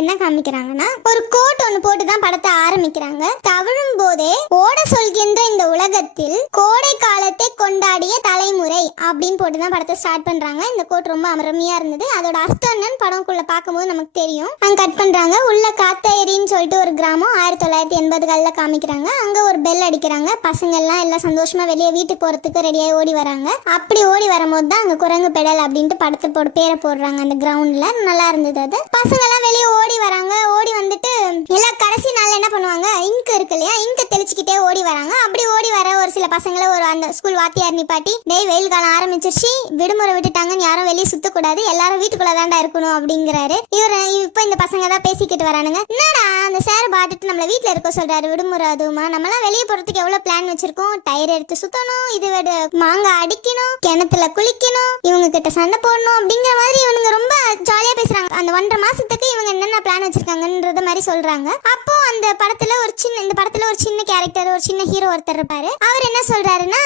என்ன காமிக்கிறாங்கன்னா ஒரு கோட் ஒன்று போட்டு தான் படத்தை ஆரம்பிக்கிறாங்க. தவழும் போதே ஓட சொல்கின்ற இந்த உலகத்தில் கோடை காலத்தை கொண்டாடிய தலைமுறை அப்படின்னு போட்டு தான் படத்தை ஸ்டார்ட் பண்றாங்க. இந்த கோட் ரொம்ப அருமையா இருந்தது. அதோட அர்த்தம் என்னன்னு படம்குள்ள பார்க்கும்போது நமக்கு தெரியும். அங்க கட் பண்றாங்க. உள்ள காத்தேரின்னு சொல்லிட்டு ஒரு கிராமம் 1980களில் காமிக்கிறாங்க. அங்க ஒரு பெல் அடிக்கிறாங்க. பசங்க எல்லாம் சந்தோஷமா வெளியே வீட்டுக்கு போறதுக்கு ரெடியாகி ஓடி வராங்க. அப்படி ஓடி வரும்போது தான் அங்க குரங்கு பெடல் அப்படின்ட்டு படத்தை பேரை போடுறாங்க. அந்த கிரவுண்ட்ல நல்லா இருந்தது. அது பசங்க எல்லாம் வெளியே ஓடி வராங்க. ஓடி வந்துட்டு எல்லாம் கடைசி நாள் என்ன பண்ணுவாங்க, இங்க் இருக்கு இல்லையா, இங்க தெளிச்சுக்கிட்டே ஓடி வராங்க. அப்படி ஓடி வர ஒரு சில பசங்களை ஒரு அந்த ஸ்கூல் வாத்தியார் நிப்பாட்டி, டேய் வெயில் காலம் ஆரம்பிச்சிருச்சு, விடுமுறை விட்டுட்டாங்கன்னு யாரும் வெளியே சுத்தக்கூடாது, எல்லாரும் வீட்டுக்குள்ள தாண்டா இருக்கணும் அப்படிங்கிறாரு. இப்ப இந்த பசங்க தான் பேசிக்கிட்டு வரானுங்க. என்னடா அந்த சார் பாட்டுட்டு நம்மள வீட்டுல இருக்க சொல்றாரு, விடுமுறை அதுவுமா, நம்மளாம் வெளியே போறதுக்கு எவ்வளவு பிளான் வச்சிருக்கோம், டயர் எடுத்து சுத்தணும், இது மாங்காய் அடிக்கணும், கிணத்துல குளிக்கணும், இவங்க கிட்ட சண்டை போடணும் அப்படிங்கிற மாதிரி இவனுங்க ரொம்ப ஜாலியா பேசுறாங்க. அந்த 1.5 மாசத்துக்கு இவங்க என்னென்ன பிளான் வச்சிருக்காங்கன்றத மாதிரி சொல்றாங்க. அப்போ அந்த படத்துல இந்த படத்துல ஒரு சின்ன கேரக்டர், ஒரு சின்ன ஹீரோ ஒருத்தர் இருப்பாரு. அவர் என்ன சொல்றாருன்னா,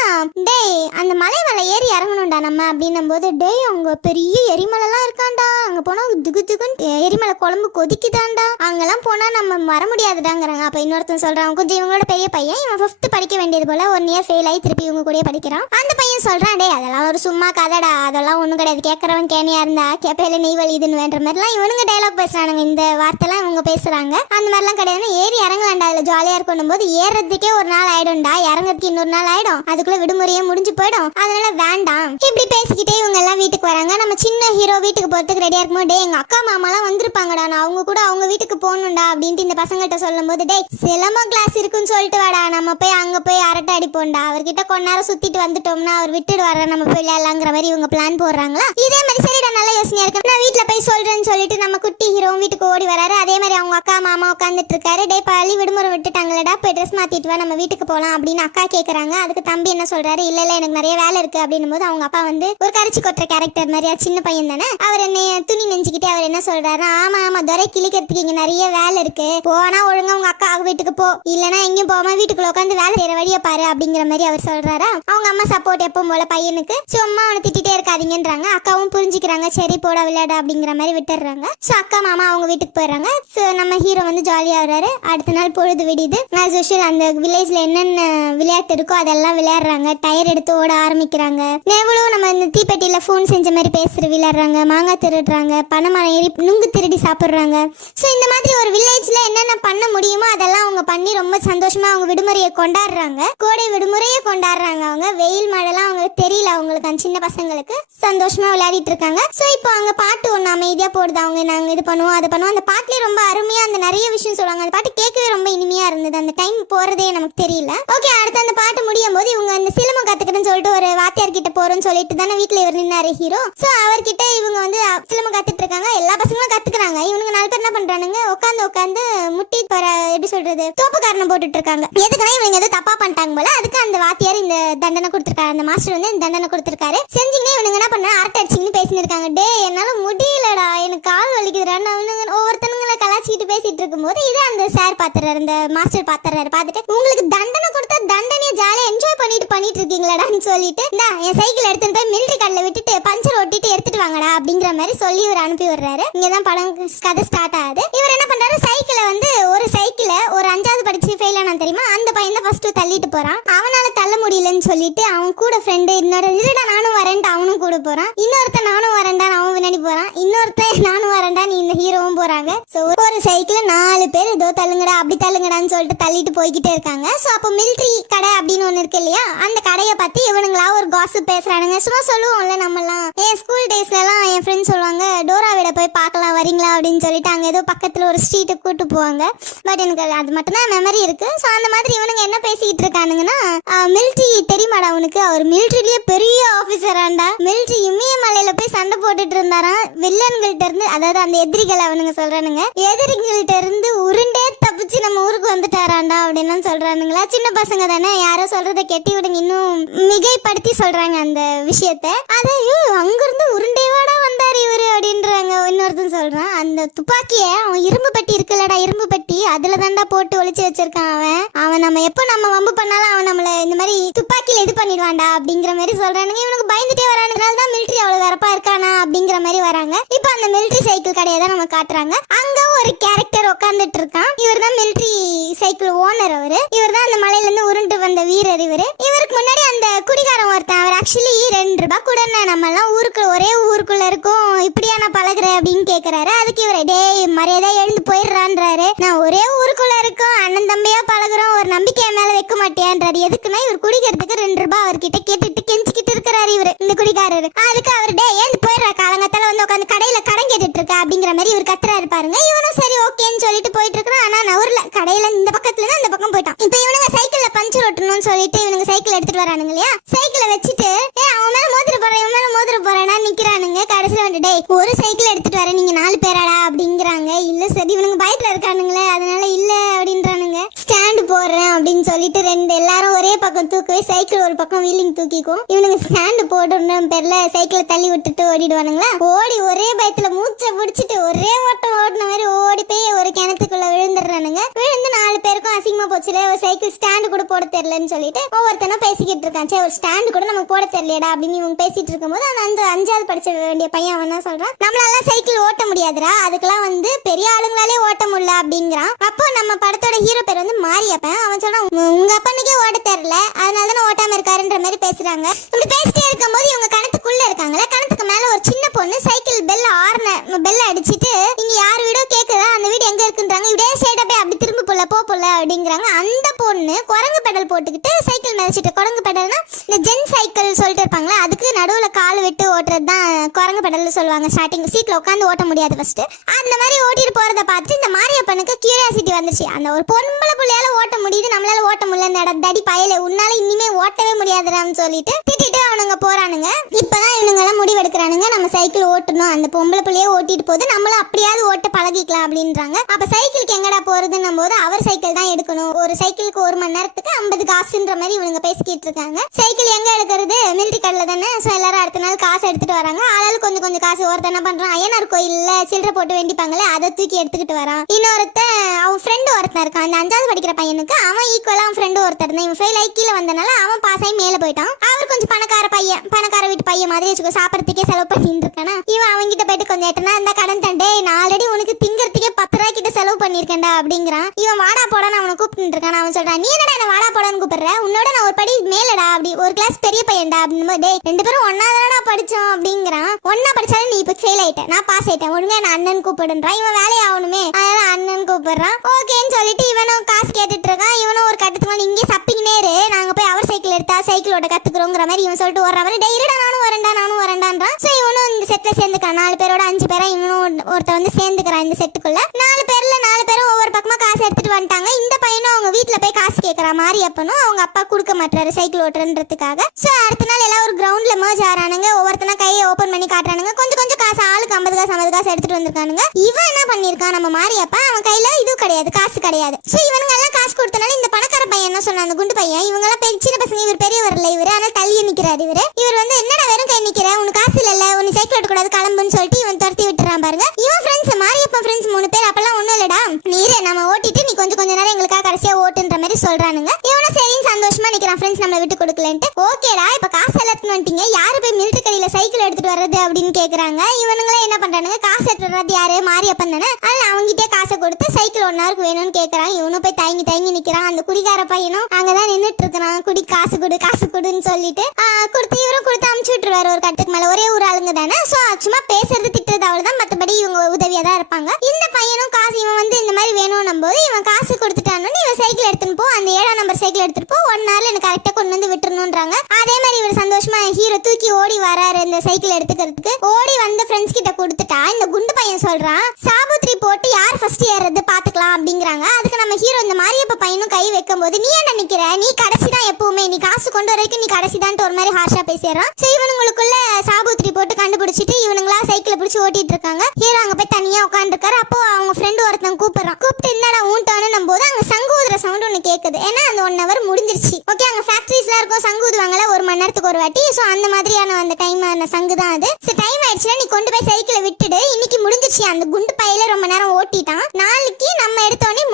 டேய் அந்த மலை மேல ஏறி இறங்கணும்டா நம்ம அப்படின்னும் போது, டேய் அவங்க பெரிய எரிமலை எல்லாம் இருக்காண்டா, அங்க போனா திகு திகுன்னு எரிமலை குழம்பு கொதிக்குதாண்டா, அங்கெல்லாம் போனா நம்ம வர முடியாதுடாங்கிறாங்க. அப்ப இன்னொருத்தன் சொல்றான், கொஞ்சம் இவங்களோட பெரிய பையன், இவன் 5th படிக்க வேண்டியது போல 1 year ஃபெயில் ஆகி திருப்பி இவங்க கூட படிக்கிறான். அந்த பையன் சொல்றான், டேய் அதெல்லாம் ஒரு சும்மா கதடா, அதெல்லாம் ஒண்ணும் கிடையாது, கேட்கறவன் கேனியா இருந்தா கேப்பையில நெய் வலிதுன்னு வேண்ட மாதிரிலாம் இவனுங்க டைலாக் பேசுறானுங்க. இந்த வார்த்தைலாம் இவங்க பேசுறாங்க. அந்த மாதிரிலாம் கிடையாது. ஏறி இறங்கலாண்டா, அதுல ஜாலியா இருக்கணும் போது ஏறதுக்கே ஒரு நாள் ஆயிடும்டா, இறங்குறதுக்கு இன்னொரு நாள் ஆயிடும், அதுக்குள்ள விடுமுறையே முடிஞ்சு போயிடும், அதனால வேண்டாம். இப்படி பேசிக்கிட்டே இவங்க எல்லாம் வீட்டுக்கு வராங்க. நம்ம சின்ன ஹீரோ வீட்டுக்கு போறதுக்கு ரெடியா இருக்கும்போது, டே எங்க அக்கா மாமாலாம் வந்திருப்பாங்கடா, நான் அவங்க கூட அவங்க வீட்டுக்கு போகணும்டா அப்படின்ட்டு இந்த பசங்கள்ட்ட சொல்லும் போது, டே சிலம்பம் கிளாஸ் இருக்குன்னு சொல்லிட்டு வாடா, நம்ம போய் அங்க போய் அரட்டை அடிப்போம்டா, அவர்கிட்ட கொஞ்ச நேரம் சுத்திட்டு வந்துட்டோம்னா அவர் விட்டுடு வர, நம்ம போய் விளையாடலாங்கிற மாதிரி இவங்க பிளான் போடுறாங்களா. இதே மாதிரி சரிடா நல்ல யோசனையா இருக்கு, நான் வீட்டுல போய் சொல்றேன்னு சொல்லிட்டு நம்ம குட்டி ஹீரோ வீட்டுக்கு ஓடி வராரு. அதே மாதிரி அவங்க அக்கா மாமா உட்காந்துட்டு இருக்காரு. டே பள்ளி விடுமுறை விட்டுட்டாங்களடா, போய் ட்ரெஸ் மாத்திட்டு வா, நம்ம வீட்டுக்கு போலாம் அப்படின்னு அக்கா கேக்குறாங்க. அதுக்கு தம்பி என்ன சொல்றாரு, இல்ல இல்ல எனக்கு நிறைய வேலை இருக்கு அப்படின்னும் போது அவங்க அப்பா வந்து ஒரு கரிச்சி கொட்டுற கேரக்டர் மாதிரியா சின்ன பையன் தானே, அவர் என்ன துணி நெஞ்சுக்கிட்டே அவர் என்ன சொல்றாரு, ஆமா ஆமா துரை கிளிக்கிறதுக்கு இங்க நிறைய வேலை இருக்கு, போனா ஒழுங்கா உங்க அக்கா வீட்டுக்கு போ, இல்லனா எங்கேயும் போகாம வீட்டுக்குள்ள உட்காந்து வேலை செய்யற வழியை பாரு அப்படிங்கிற மாதிரி அவர் சொல்றாரா. அவங்க அம்மா சப்போர்ட் எப்பவும் போல பையனுக்கு, சும்மா அவனை திட்டிட்டே இருக்காதீங்கன்றாங்க. அக்காவும் புரிஞ்சுக்கிறாங்க, சரி போட விளையாட அப்படிங்கிற மாதிரி விட்டுறாங்க. ஸோ அக்கா மாமா அவங்க வீட்டுக்கு போயிடுறாங்க. ஸோ நம்ம ஹீரோ வந்து ஜாலியா வர்றாரு. அடுத்த நாள் பொழுது விடியுது. ஆஸ் யூஷுவல் அந்த வில்லேஜ்ல என்னென்ன விளையாட்டு இருக்கோ அதெல்லாம் விளையாடுறாங்க. டயர் எடுத்து ஓட ஆரம்பிக்கிறாங்க. எவ்வளோ நம்ம இந்த தீப்பெட்டியில ஃபோன் செஞ்ச மாதிரி பேசுற விளையாடுறாங்க, மாங்காய் திருடுறாங்க, பணமரம் ஏறி நுங்கு திருடி சாப்பிடுறாங்க. ஸோ இந்த மாதிரி ஒரு வில்லேஜ்ல என்னென்ன பண்ண முடியுமோ அதெல்லாம் அவங்க பண்ணி ரொம்ப சந்தோஷமா அவங்க விடுமுறையை கொண்டாடுறாங்க. கோடை விடுமுறையை கொண்டாடுறாங்க. அவங்க வெயில் மழைலாம் அவங்களுக்கு தெரியல, அவங்களுக்கு அந்த சின்ன பசங்களுக்கு சந்தோஷமா விளையாடிட்டு இருக்காங்க. ஸோ இப்போ அவங்க பாட்டு ஒன்று அமைதியா போடுது. அவங்க நாங்க இது பண்ணுவோம் அதை பண்ணுவோம். அந்த பாட்டுலேயே ரொம்ப அருமையா அந்த நிறைய விஷயம் சொல்லுவாங்க. அந்த பாட்டு கேட்கவே ரொம்ப இனிமையா இருந்தது. அந்த டைம் போறதே நமக்கு தெரியல. ஓகே, அடுத்து அந்த பாட்டு முடியும் போது இவங்க அந்த சிலம்பம் கத்துக்கிட்டுன்னு சொல்லிட்டு ஒரு வாத்தியார் கிட்ட போறோம்னு சொல்லிட்டு தானே வீட்டுல இவர் நின்னாரு ஹீரோ. ஸோ அவர்கிட்ட இவங்க வந்து சிலம்பம் கத்துட்டு இருக்காங்க. எல்லா பசங்களும் கத்துக்கிறாங்க. இவனுங்க 4 பேர் என்ன பண்றானுங்க, உட்காந்து முட்டி எப்படி சொல்றது தோப்பு காரணம் போட்டுட்டு இருக்காங்க. எதுக்குன்னா இவங்க ஏதோ தப்பா பண்ணிட்டாங்க போல. அதுக்கு அந்த வாத்தியார் இந்த தண்டனை கொடுத்திருக்காரு. அந்த மாஸ்டர் வந்து இந்த தண்டனை கொடுத்திருக்காரு. செஞ்சீங்கன்னா இவனுங்க என்ன பண்ண அரட்டை அடிச்சுன்னு பேசிட்டு இருக்காங்க. டே என்னால முடியலடா, எனக்கு கால் வலிக்குதுடா, ஒவ்வொருத்தனுங்களை கலாச்சிட்டு பேசிட்டு இருக்கும்போது இது அந்த சார் பாத்துறாரு, அந்த மாஸ்டர் பாத்துறாரு. பார்த்துட்டு உங்களுக்கு தண்டனை கொடுத்தா தண்டனையை ஜாலியா என்ஜாய் பண்ணிட்டு இருக்கீங்களாடான்னு சொல்லிட்டு, என் சைக்கிள் எடுத்துட்டு போய் மிலிட்டரி கடையில விட்டுட்டு பஞ்சர் ஒட்டிட்டு எடுத்துட்டு வாங்கடா அப்படிங்கிற மாதிரி சொல்லி இவர் அனுப்பி விடுறாரு. இங்கதான் படம் கதை ஸ்டார்ட் ஆகுது. இவர் என்ன பண்றாரு, சைக்கிளை வந்து ஒரு 5வது படிச்சு ஃபெயில் ஆனா தெரியுமா, அந்த பையன் தான் ஃபர்ஸ்ட் தள்ளிட்டு போறான். அவனால தள்ள முடியலன்னு சொல்லிட்டு அவன் கூட ஃப்ரெண்டு இன்னொரு இருடா நானும் வரேன்ட்டு அவனும் கூட போறான். இன்னொருத்தன் நானும் வரேன்டா அவன் பின்னாடி போறான். இன்னொருத்தன் நானும் வரேன்டா நீ இந்த ஹீரோவும் போறாங்க. சோ ஒரு சைக்கிள்ல 4 பேர் ஏதோ தள்ளுங்கடா அப்படி தள்ளுங்கடான்னு சொல்லிட்டு தள்ளிட்டு போய்கிட்டே இருக்காங்க. சோ அப்போ மிலிட்டரி கடை அப்படின்னு ஒண்ணு இருக்கு இல்லையா, அந்த கடையை பத்தி இவனுங்களா ஒரு காசிப் பேசுறானுங்க. சும்மா சொல்லுவோம்ல நம்மலாம், என் ஸ்கூல் டேஸ்ல எல்லாம் என் ஃப்ரெண்ட்ஸ் சொல்லுவாங்க, டோரா விட போய் பார்க்கலாம் வரீங்களா அப்படின்னு சொல்லிட்டு அங்க ஏதோ பக்கத்துல ஒரு ஸ்ட்ரீட்டுக்கு கூட்டு போவாங்க. பட் எனக்கு அது மட்டும் தான் மெமரி இருக்கு. சோ அந்த மாதிரி இவனுங்க என்ன பேசிக்கிட்டு இருக்கானுங்கன்னா, மிலிட்டரி தெரியுமாடா அவனுக்கு, அவர் மிலிட்டரியிலேயே பெரிய ஆபீசராண்டா, மிலிட்டரி இமயமலையில போய் சண்டை போட்டுட்டு இருந்தாராம் வில்லன்கள்ட்ட இருந்து, அதாவது அந்த எதிரிகள் அவனுங்க சொல்றானுங்க, எதிரிகள்ட்ட இருந்து உருண்டே தப்பிச்சு நம்ம ஊருக்கு வந்துட்டாராண்டா அப்படின்னு சொல்றானுங்களா. சின்ன பசங்க தானே, யாரோ சொல்றதை கெட்டி விடுங்க, இன்னும் மிகைப்படுத்தி சொல்றாங்க அந்த விஷயத்த. அதையும் அங்கிருந்து உருண்டைவாடா வந்தாரு இவரு அப்படின்றாங்க. இன்னொருத்தன் சொல்றான், அந்த துப்பாக்கிய அவன் இரும்பு பெட்டி இருக்குல்லடா, இரும்பு பெட்டி அதுல தாண்டா போட்டு ஒளிச்சு வச்சிருக்கான் அவன் நம்ம எப்போ நம்ம வம்பு பண்ணாலும் அவன் நம்மள இந்த மாதிரி துப்பாக்கியில இது பண்ணிடுவான்டா அப்படிங்கிற மாதிரி சொல்றானுங்க. இவனுக்கு பயந்துட்டே வரானுனால தான் மிலிட்டரி அவ்வளவு வரப்பா இருக்கானா அப்படிங்கிற மாதிரி வராங்க. இப்போ அந்த மிலிட்டரி சைக்கிள் கடையை தான் நம்ம காட்டுறாங்க. அங்க ஒரு கேரக்டர் உட்காந்துட்டு இருக்கான். இவர் தான் மிலிட்டரி சைக்கிள் ஓனர். இவர் தான் அந்த மலையில இருந்து உருண்டு வந்த வீரர். இவருக்கு முன்னாடி அந்த குடிகாரன் ஒருத்தன், அவர் ஆக்சுவலி 2 ரூபாய் கூட நம்ம எல்லாம் ஊருக்கு ஒரே ஊருக்குள்ள இருக்கும், இப்படியா நான் பழகுறேன் அப்படின்னு கேக்குறாரு. அதுக்கு இவரை டேய் மரியாதை எழுந்து போயிடுறான்றாரு. நான் ஒரே ஊருக்குள்ள இருக்கோம், அண்ணன் தம்பியா பழகுறோம், ஒரு நம்பிக்கைய மேல வைக்க மாட்டேன்றாரு. எதுக்குன்னா இவர் குடிக்கிறதுக்கு 2 ரூபாய் அவர்கிட்ட கேட்டுட்டு கெஞ்சிக்கிட்டு இருக்கிறாரு இவரு, இந்த குடிகாரரு. அதுக்கு அவர் டே ஏந்து போயிடுறா, காலங்கத்தால வந்து உட்காந்து கடையில கடன் கேட்டுட்டு இருக்கா அப்படிங்கிற மாதிரி இவர் கத்துறாரு பாருங்க. இவனும் சரி ஓகேன்னு சொல்லிட்டு போயிட்டு இருக்கிறான். ஆனா நவர்ல கடையில இந்த பக்கத்துல தான் இந்த பக்கம் போயிட்டான். இப்ப இவனுங்க சைக்கிள்ல பஞ்சர் ஓட்டணும்னு சொல்லிட்டு இவனுங்க சைக்கிள் எடுத்துட்டு வரானுங்க இல்லையா, சைக்கிளை வச்சுட்டு அவன் மேல மோதிர போறேன், இவன் மேல மோதிர போறேன்னா நிக்கிறானுங்க. கடைசியில வந்து டே ஒரு சைக்கிள் எடுத்துட்டு வர, நீங்க 4 பேராடா அப்படிங்கிறாங்க. இல்ல சரி இவனுங்க பயத்துல இருக்கானுங்களே அதனால இல்ல அப்படின்றானுங்க. ஸ்டாண்டு போடுறேன் அப்படின்னு சொல்லிட்டு எல்லாரும் ஒரே பக்கம் தூக்கவே சைக்கிள் ஒரு பக்கம் வீலிங் தூக்கிக்கும். இவனுங்க ஸ்டாண்டு போடணும் பேர்ல சைக்கிளை தள்ளி விட்டுட்டு ஓடிடுவானுங்களா. ஓடி ஒரே பயத்துல மூச்சை பிடிச்சிட்டு ஒரே ஓட்டம் ஓடின மாதிரி ஓடி போய் ஒரு கிணத்துக்குள்ள விழுந்துடுறானுங்க. விழுந்து 4 பேருக்கும் அசிங்கமா போச்சுல, ஒரு சைக்கிள் ஸ்டாண்டு கூட போட தெரியலன்னு சொல்லிட்டு ஒவ்வொருத்தனும் பேசிக்கிட்டு இருக்கான். சரி ஒரு ஸ்டாண்டு கூட நமக்கு போட தெரியலடா அப்படின்னு இவங்க பேசிட்டு இருக்கும்போது அந்த 5ஆவது படிச்ச வேண்டிய பையன் அவன் என்ன சொல்றான், நம்மளால சைக்கிள் ஓட்ட முடியாதுடா, அதுக்கெல்லாம் வந்து பெரிய ஆளுங்களாலே ஓட்ட முடியல அப்படிங்கிறான். அப்போ நம்ம படத்தோட ஹீரோ பேர் வந்து மாரியப்பன். அவன் சொல்றான், உங்க அப்பனுக்கே ஓட்ட தெரியல அதனால தானே ஓட்டாம இருக்காருன்ற மாதிரி பேசுறாங்க. இப்படி பேசிட்டே இருக்கும்போது இவங்க கணத்துக்குள்ள இருக்காங்களே, கணத்துக்கு மேல ஒரு சின்ன பொண்ணு சைக்கிள் பெல்ல அடிச்சிட்டு இங்க யார் வீடோ கேக்குதா, அந்த வீடு எங்க இருக்குன்றாங்க. இப்படியே ஸ்ட்ரைட்டா போய் அப்படி திரும்ப போல போல அப்படிங்கிறாங்க. அந்த பொண்ணு குரங்கு பெடல் போட்டுக்கிட்டு சைக்கிள் மிதிச்சிட்டு, குரங்கு பெடல்னா இந்த ஜென் சைக்கிள் சொல்லிட்டு இருப்பாங்களா, அதுக்கு நடுவுல கால் விட்டு ஓட்டுறது தான் குரங்கு பெடல்னு சொல்லுவாங்க. ஸ்டார்டிங் சீட்ல உட்காந்து ஓட்ட முடியாது ஃபர்ஸ்ட். அந்த மாதிரி ஓட்டிட்டு போறத பார்த்து இந்த மாரியப்பனுக்கு கியூரியாசிட்டி வந்துச்சு. அந்த ஒரு பொம்பளை புள்ளையால ஓட்ட முடியுது, நம்மளால ஓட்ட முடியல, தடி பயலே உன்னால இனிமே ஓட்டவே முடியாதுடான்னு சொல்லிட்டு திட்டிட்டு அவனுங்க போறானுங்க. இப்பதான் இவனுங்க எல்லாம் முடிவெடுக்கிறானுங்க, நம்ம சைக்கிள் ஓட்டணும், அந்த பொம்பளை புள்ளையே ஓட்டிட்டு போது நம்மளும் அப்படியாவது ஓட்ட பழகிக்கலாம் அப்படின்றாங்க. அப்ப சைக்கிளுக்கு எங்கடா போறதுன்னும் போது அவர் சைக்கிள் தான் எடுக்கணும், ஒரு சைக்கிளுக்கு 1 மணி நேரத்துக்கு 50 காசுன்ற மாதிரி இவனுங்க பேசிக்கிட்டு இருக்காங்க. சைக்கிள் எங்க எடுக்கிறது, மிலிட்டரி கடையில தானே. ஸோ எல்லாரும் அடுத்த நாள் காசு எடுத்துட்டு வராங்க. ஆளாலும் கொஞ்சம் கொஞ்சம் காசு. ஒருத்தர் என்ன பண்றான், ஐயனார் கோயில்ல சில்லறை போட்டு வேண்டிப்பாங்களே அதை தூக்கி எடுத்துக்கிட்டு வரான். இன்னொருத்தன் அவன் ஃப்ரெண்டு ஒருத்தன் இருக்கான், அந்த 5ஆவது படிக்கிற பையனுக்கு அவன் ஈக்குவலா அவன் ஃப்ரெண்டு ஒருத்தர் தான். இவன் ஃபெயில் ஆகி கீழே வந்தனால அவன் பாஸ் ஆகி மேல போயிட்டான். அவர் கொஞ்சம் பணக்கார வீட்டு பையன் மாதிரி வச்சுக்கோ, சாப்பிடறதுக்கே செலவு பண்ணிட்டு இருக்கானா. இவன் அவங்கிட்ட போயிட்டு கொஞ்சம் எட்டனா இந்த கடன் தண்டே, நான் ஆல்ரெடி உனக்கு திங்கறதுக்கே 10 ரூபாய் கிட்ட செலவு பண்ணிருக்கேன்டா அப்படிங்கிறான். இவன் வாடா போடான்னு அவனை கூப்பிட்டு இருக்கான். அவன் சொல்றான், நீ என்னடா என்ன வாடா போடான்னு கூப்பிடுற, உன்னோட நான் ஒரு படி மேலடா, அப்படி ஒரு கிளாஸ் பெரிய பையன்டா அப்படின்னு. டேய் 2 பேரும் ஒன்னாதானடா படிச்சோம் அப்படிங்கிறான். ஒன்னா படிச்சாலும் நீ இப்ப ஃபெயில் ஆயிட்ட, நான் பாஸ் ஆயிட்டேன், ஒழுங்கா நான் அண்ணன் கூப்பிடுன்றான். இவன் வேலையை ஆகணுமே அதனால அண்ணன் கூப்பிடுறான். ஓகேன்னு சொல்லிட்டு இவனும் காசு கேட்டுட்டு இருக்கான். இவனும் ஒரு கட்டத்துக்கு இங்கே சப்பிங்கனே இரு, நாங்க போய் அவர் சைக்கிள் எடுத்தா சைக்கிளோட கத்துக்கிறோங்கிற மாதிரி இவன் சொல்லிட்டு வர்ற மாதிரி டே இருடா நானும் வரேன்டான்றான். ஸோ இவனும் இந்த செட்ல சேர்ந்துக்கிறான். 4 பேரோட 5 பேரா இவனும் ஒருத்த வந்து சேர்ந்துக்கிறான் இந்த செட்டுக்குள்ள. 4 பேரும் ஒவ்வொரு பக்கமா காசு எடுத்துட்டு வந்துட்டாங்க. இந்த பையனும் அவங்க வீட்டுல போய் காசு கேட்கறான். மாரியப்பனும் அவங்க அப்பா கொடுக்க மாட்டாரு சைக்கிள் ஓட்டுறதுக்காக. ஸோ அடுத்த நாள் எல்லாம் ஒரு கிரவுண்ட்ல மர்ஜ் ஆறானுங்க. ஒவ்வொருத்தனா கையை ஓபன் பண்ணி காட்டுறானுங்க. கொஞ்சம் காசு ஆளுக்கு 50 காசு 50 காசு எடுத்துட்டு வந்திருக்கானுங்க. இவன் என்ன பண்ணிருக்கான், நம்ம மாரியப்பா அவன் கையில இது கிடையாது, காசு கிடையாது. ஸோ இவனுங்க எல்லாம் காசு கொடுத்தனால இந்த பணக்கார பையன் என்ன சொன்னான், அந்த குண்டு பையன், இவங்க எல்லாம் சின்ன பசங்க, இவர் பெரியவர் இல்ல இவரு, அதனால தள்ளியே நிக்கிறாரு. இவர் வந்து என்னடா வெறும் கை நிக்கிற, உனக்கு காசு இல்ல, உனக்கு சைக்கிள் ஓட்டக்கூடாது கிளம்புன்னு சொல்லிட்டு இவன் துரத்தி விட்டுறான் பாருங்க. இவன் ஃப்ரெண்ட்ஸ் மாரியப்பா ஃப்ரெண்ட்ஸ் 3 பேர் அப்பெல்லாம் ஒண்ணும் இல்லடா, நீரே நம்ம ஓட்டிட்டு நீ கொஞ்சம் நேரம் எங்களுக்காக கடைசியா ஓட்டுன்ற மாதிரி சொல்றானுங்க. இவனும் சரின்னு சந்தோஷமா நிக்கிறான், ஃப்ரெண்ட்ஸ் நம்மள விட்டு கொடுக்கலன்ட்டு. ஓகேடா இப்ப காசு எடுத்துட்டு வந்துட்டீங்க, யாரு போய் மிலிட்டரி கடையில சைக்கிள் எடுத்துட்டு வர்றது அப்படின்னு கேக்குறாங்க. இவனுங்களே என்ன பண்றானுங்க, காசு எடுத்துட்டு வர்றது யாரு, மாரியப்பன் தானே, அதனால அவங்கிட்டே காசை கொடுத்து சைக்கிள் 1 ஹவருக்கு வேணும்னு கேக்குறான். இவனும் போய் தயங்கி நிக்கிறான். அந்த குடிகார பையனும் அங்கதான் நின்னுட்டு இருக்கிறான். காசு கொடுன்னு சொல்லிட்டு கொடுத்து இவரும் கொடுத்து அமுச்சு விட்டுருவாரு ஒரு கட்டத்துக்கு மேல. ஒரே ஒரு ஆளுங்க தானே, சோ சும்மா பேசுறது திட்டுறது அவ்வளவுதான், மத்தபடி இவங்க உதவியா தான் இருப்பாங்க. இந்த பையனும் காசு இவன் வந்து இந்த மாதிரி வேணும் போது இவன் காசு கொடுத்துட்டானு இவன் சைக்கிள் எடுத்துன்னு போ, அந்த 7ஆம் நம்பர் சைக்கிள் எடுத்துட்டு போ, 1 ஹவர்ல எனக்கு கரெக்டா கொண்டு வந்து விட்டுறணும்ன்றாங்க. அதே மாதிரி இவர் சந்தோஷமா ஹீரோ தூக்கி ஓடி வராரு இந்த சைக்கிள் எடுத்துக்கிறதுக்கு. ஓடி வந்து ஃப்ரெண்ட்ஸ் கிட்ட கொடுத்துட்டா இந்த குண்டு பையன் சொல்றான், சாபுத்ரி போட்டு யார் ஃபர்ஸ்ட் ஏறது பாத்துக்கலாம் அப்படிங்கிறாங்க. அதுக்கு நம்ம ஹீரோ இந்த மாரியப்ப பையனும் கை வைக்கும் போது, நீ என்ன நிக்கிற, நீ கடைசி தான் எப்பவுமே, நீ காசு கொண்டு வரைக்கும் நீ கடைசி தான் ஒரு மாதிரி ஹார்ஷா பேசிடுறான். சோ இவனுங்களுக்குள்ள சாபுத்ரி போட்டு கண்டுபிடிச்சிட்டு இவனுங்களா சைக்கிளை பிடிச்சி ஓட்டிட்டு இருக்காங்க. ஹீரோ அங்க போய் தனியா உட்காந்துருக்காரு. அப்போ அவங்க ஃப்ரெண்டு ஒருத்தன் கூப்பிட்டு என்னடா ஊன்ட்டானு போது அங்க இருக்கும் சங்கு ஊதுவாங்கல 1 மணி நேரத்துக்கு ஒரு வாட்டி. சோ அந்த மாதிரியான அந்த டைமான சங்கு தான் அது. சோ டைம் ஆயிடுச்சுல, நீ கொண்டு போய் சைக்கிளை விட்டுடு, இன்னைக்கு முடிஞ்சிருச்சு, அந்த குண்டு பையில ரொம்ப நேரம் ஓட்டிட்டான், நாளைக்கு நம்ம எடுத்தோடனே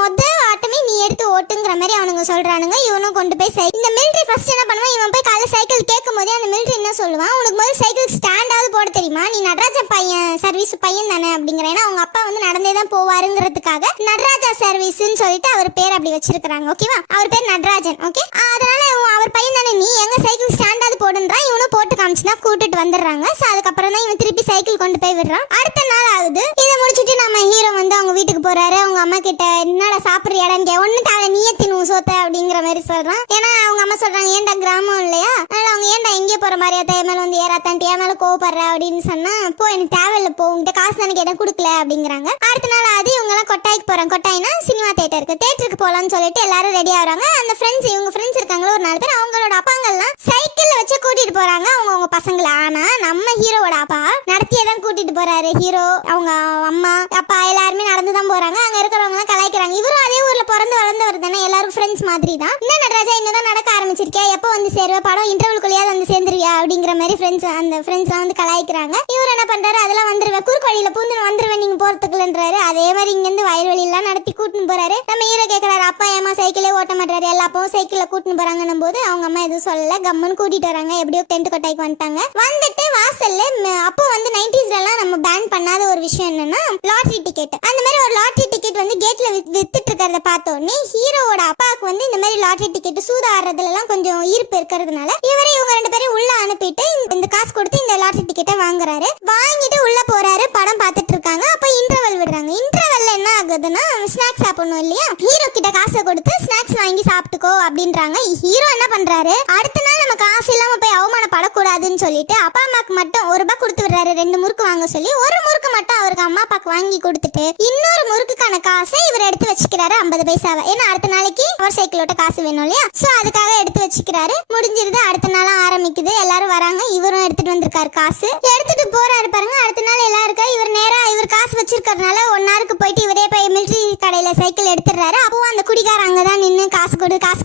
ஆட்டமே நீ எடுத்து ஓட்டுங்கிற மாதிரி அவனுங்க சொல்றானுங்க. இவனும் கொண்டு போய் இந்த மிலிட்டரி ஃபர்ஸ்ட் என்ன பண்ணுவான், இவன் போய் காலைல சைக்கிள் கேட்கும் போதே அந்த மிலிட்டரி என்ன சொல்லுவான், உனக்கு முதல்ல சைக்கிள் ஸ்டாண்டாவது போட தெரியுமா, நீ நடராஜா பையன் சர்வீஸ் பையன் தானே அப்படிங்கிற. ஏன்னா அவங்க அப்பா வந்து நடந்தே தான் போவாருங்கிறதுக்காக நடராஜா சர்வீஸ்ன்னு சொல்லிட்டு அவர் பேர் அப்படி வச்சிருக்காங்க. ஓகேவா, அவர் பேர் நடராஜன். ஓகே, அதனால அவர் பையன் தானே நீ, எங்க சைக்கிள் ஸ்டாண்டாவது போடுன்றான். இவனும் போட்டு காமிச்சுதான் கூட்டிட்டு வந்துடுறாங்க. சோ அதுக்கப்புறம் தான் இவன் திருப்பி சைக்கிள் கொண்டு போய் விடுறான். அடுத்த நாள் ஆகுது. இதை முடிச்சுட்டு நம்ம ஹீரோ வந்து அவங்க வீட்டுக்கு போறாரு. அவங்க அம்மா கிட்ட என்னடா சாப்பிடுறியாடான்னு ஒண்ணு தேவை, நீயே தின்னு சோத்த அப்படிங்கிற மாதிரி சொல்றான். ஏன்னா அவங்க அம்மா சொல்றாங்க, ஏன்டா கிராமம் இல்லையா, அதனால அவங்க ஏன்டா எங்கேயே போற மாதிரியா மேல வந்து ஏறாத்தான்ட்டு என் மேல கோவப்படுற அப்படின்னு சொன்னா, போ எனக்கு தேவையில்ல, போ உங்ககிட்ட காசு தானே கேட்டேன் கொடுக்கல அப்படிங்கிறாங்க. அடுத்த நாள் அது இவங்க எல்லாம் கொட்டாய்க்கு போறாங்க. கொட்டாய்னா சினிமா தேட்டருக்கு போலான்னு சொல்லிட்டு எல்லாரும் ரெடி ஆகுறாங்க. அந்த ஃப்ரெண்ட்ஸ், இவங்க ஃப்ரெண்ட்ஸ் இருக்காங்களோ ஒரு 4 பேர், அவங்களோட அப்பாங்கெல்லாம் சைக்கிள்ல வச்சு கூட்டிட்டு போறாங்க அவங்க பசங்களை. ஆனா நம்ம ஹீரோவோட அப்பா நடத்தியே தான் கூட்டிட்டு போறாரு. ஹீரோ அவங்க அம்மா அப்பா எல்லாருமே நடந்துதான் போறாங்க. அங்க இருக்கிறவங்க எல்லாம் கலாய்க்கிறாங்க. இவரும் அதே ஊர்ல பிறந்து வளர்ந்தவர் தானே, எல்லாரும் ஃப்ரெண்ட்ஸ் மாதிரி தான். என்ன நடராஜா இன்னும் நடக்க ஆரம்பிச்சிருக்கே, எப்போ வந்து சேருவ, படம் இன்டர்வல்குள்ளேயாவது வந்து சேர்ந்துருவியா அப்படிங்கிற மாதிரி அந்த ஃப்ரெண்ட்ஸ்லாம் வந்து கலாய்க்கிறாங்க. இவர் என்ன பண்றாரு, அதெல்லாம் வந்துருவேன், குறுக்கு வழியில பூந்து வந்துருவேன் நீங்க போறதுக்குள்ளன்றாரு. அதே மாதிரி இங்க இருந்து வயல்வெளி எல்லாம் நடத்தி கூட்டின்னு போறாரு. நம்ம ஹீரோ கேட்கறாரு, அப்பா ஏமா சைக்கிளே ஓட்ட மாட்டாரு, எல்லா அப்பாவும் சைக்கிள்ல கூட்டின்னு போறாங்கன்னும் போது அவங்க அம்மா எதுவும் சொல்லல, கம்மன் கூட்டிட்டு வராங்க. எப்படியோ டென்ட் கொட்டாய்க்கு வந்துட்டாங்க. வந்துட்டு வாசல்ல அப்போ வந்து 90s எல்லாம் நம்ம பேன் பண்ணாத ஒரு விஷயம் என்னன்னா லாட்டரி டிக்கெட். அந்த மாதிரி ஒரு லாட்டரி டிக்கெட் வந்து கேட்ல வித்துட்டு இருக்கிறத பார்த்த உடனே ஹீரோவோட அப்பாவுக்கு வந்து இந்த மாதிரி லாட்டரி டிக்கெட் சூது ஆடுறதுல எல்லாம் கொஞ்சம் ஈர்ப்பு இருக்கிறதுனால இவங்க 2 பேரும் உள்ள அனுப்பிட்டு இந்த காசு கொடுத்து இந்த லாட்டரி டிக்கெட்டை வாங்குறாரு. வாங்கிட்டு உள்ள போறாரு. படம் பார்த்துட்டு இருக்காங்க. அப்ப இன்டர்வல் விடுறாங்க. இன்டர்வல்ல என்ன ஆகுதுன்னா ஸ்நாக்ஸ் சாப்பிடணும் இல்லையா, ஹீரோ கிட்ட காசை கொடுத்து ஸ்நாக்ஸ் வாங்கி சாப்பிட்டுக்கோ அப்படின்றாங்க. ஹீரோ என்ன பண்றாரு, அடுத்த நாள் நம்ம காசு இல்லாம போய் அவமானப்படக்கூடாதுன்னு சொல்லிட்டு அப்பா அம்மாக்கு மட்டும் ₹1 கொடுத்து விடுறாரு. 2 முறுக்கு வாங்க சொல்லி. ஒரு முறுக்கு மட்டும் அவருக்கு அம்மா அப்பாக்கு வாங்கி கொடுத்துட்டு இன்னொரு முறுக்குக்கான காசை இவர் எடுத்து வச்சுக்கிறாரு, 50 பைசாவை. ஏன்னா அடுத்த நாளைக்கு அவர் சைக்கிளோட காசு வேணும் இல்லையா, சோ அதுக்காக எடுத்து வச்சுக்கிறாரு. முடிஞ்சிருது. அடுத்த நாள் ஆரம்பிக்குது. எல்லாரும் வராங்க. இவரும் எடுத்துட்டு வந்திருக்காரு காசு, எடுத்துட்டு போறாரு பாருங்க. அடுத்த நாள் எல்லாம் இருக்கா, இவர் நேரா இவர் காசு வச்சிருக்கறதுனால 1 ஹவருக்கு போயிட்டு இவரே போய் மிலிட்டரி கடையில சைக்கிள் எடுத்துறாரு. அப்போ அந்த குடிகார அங்கதான் நின்னு காசு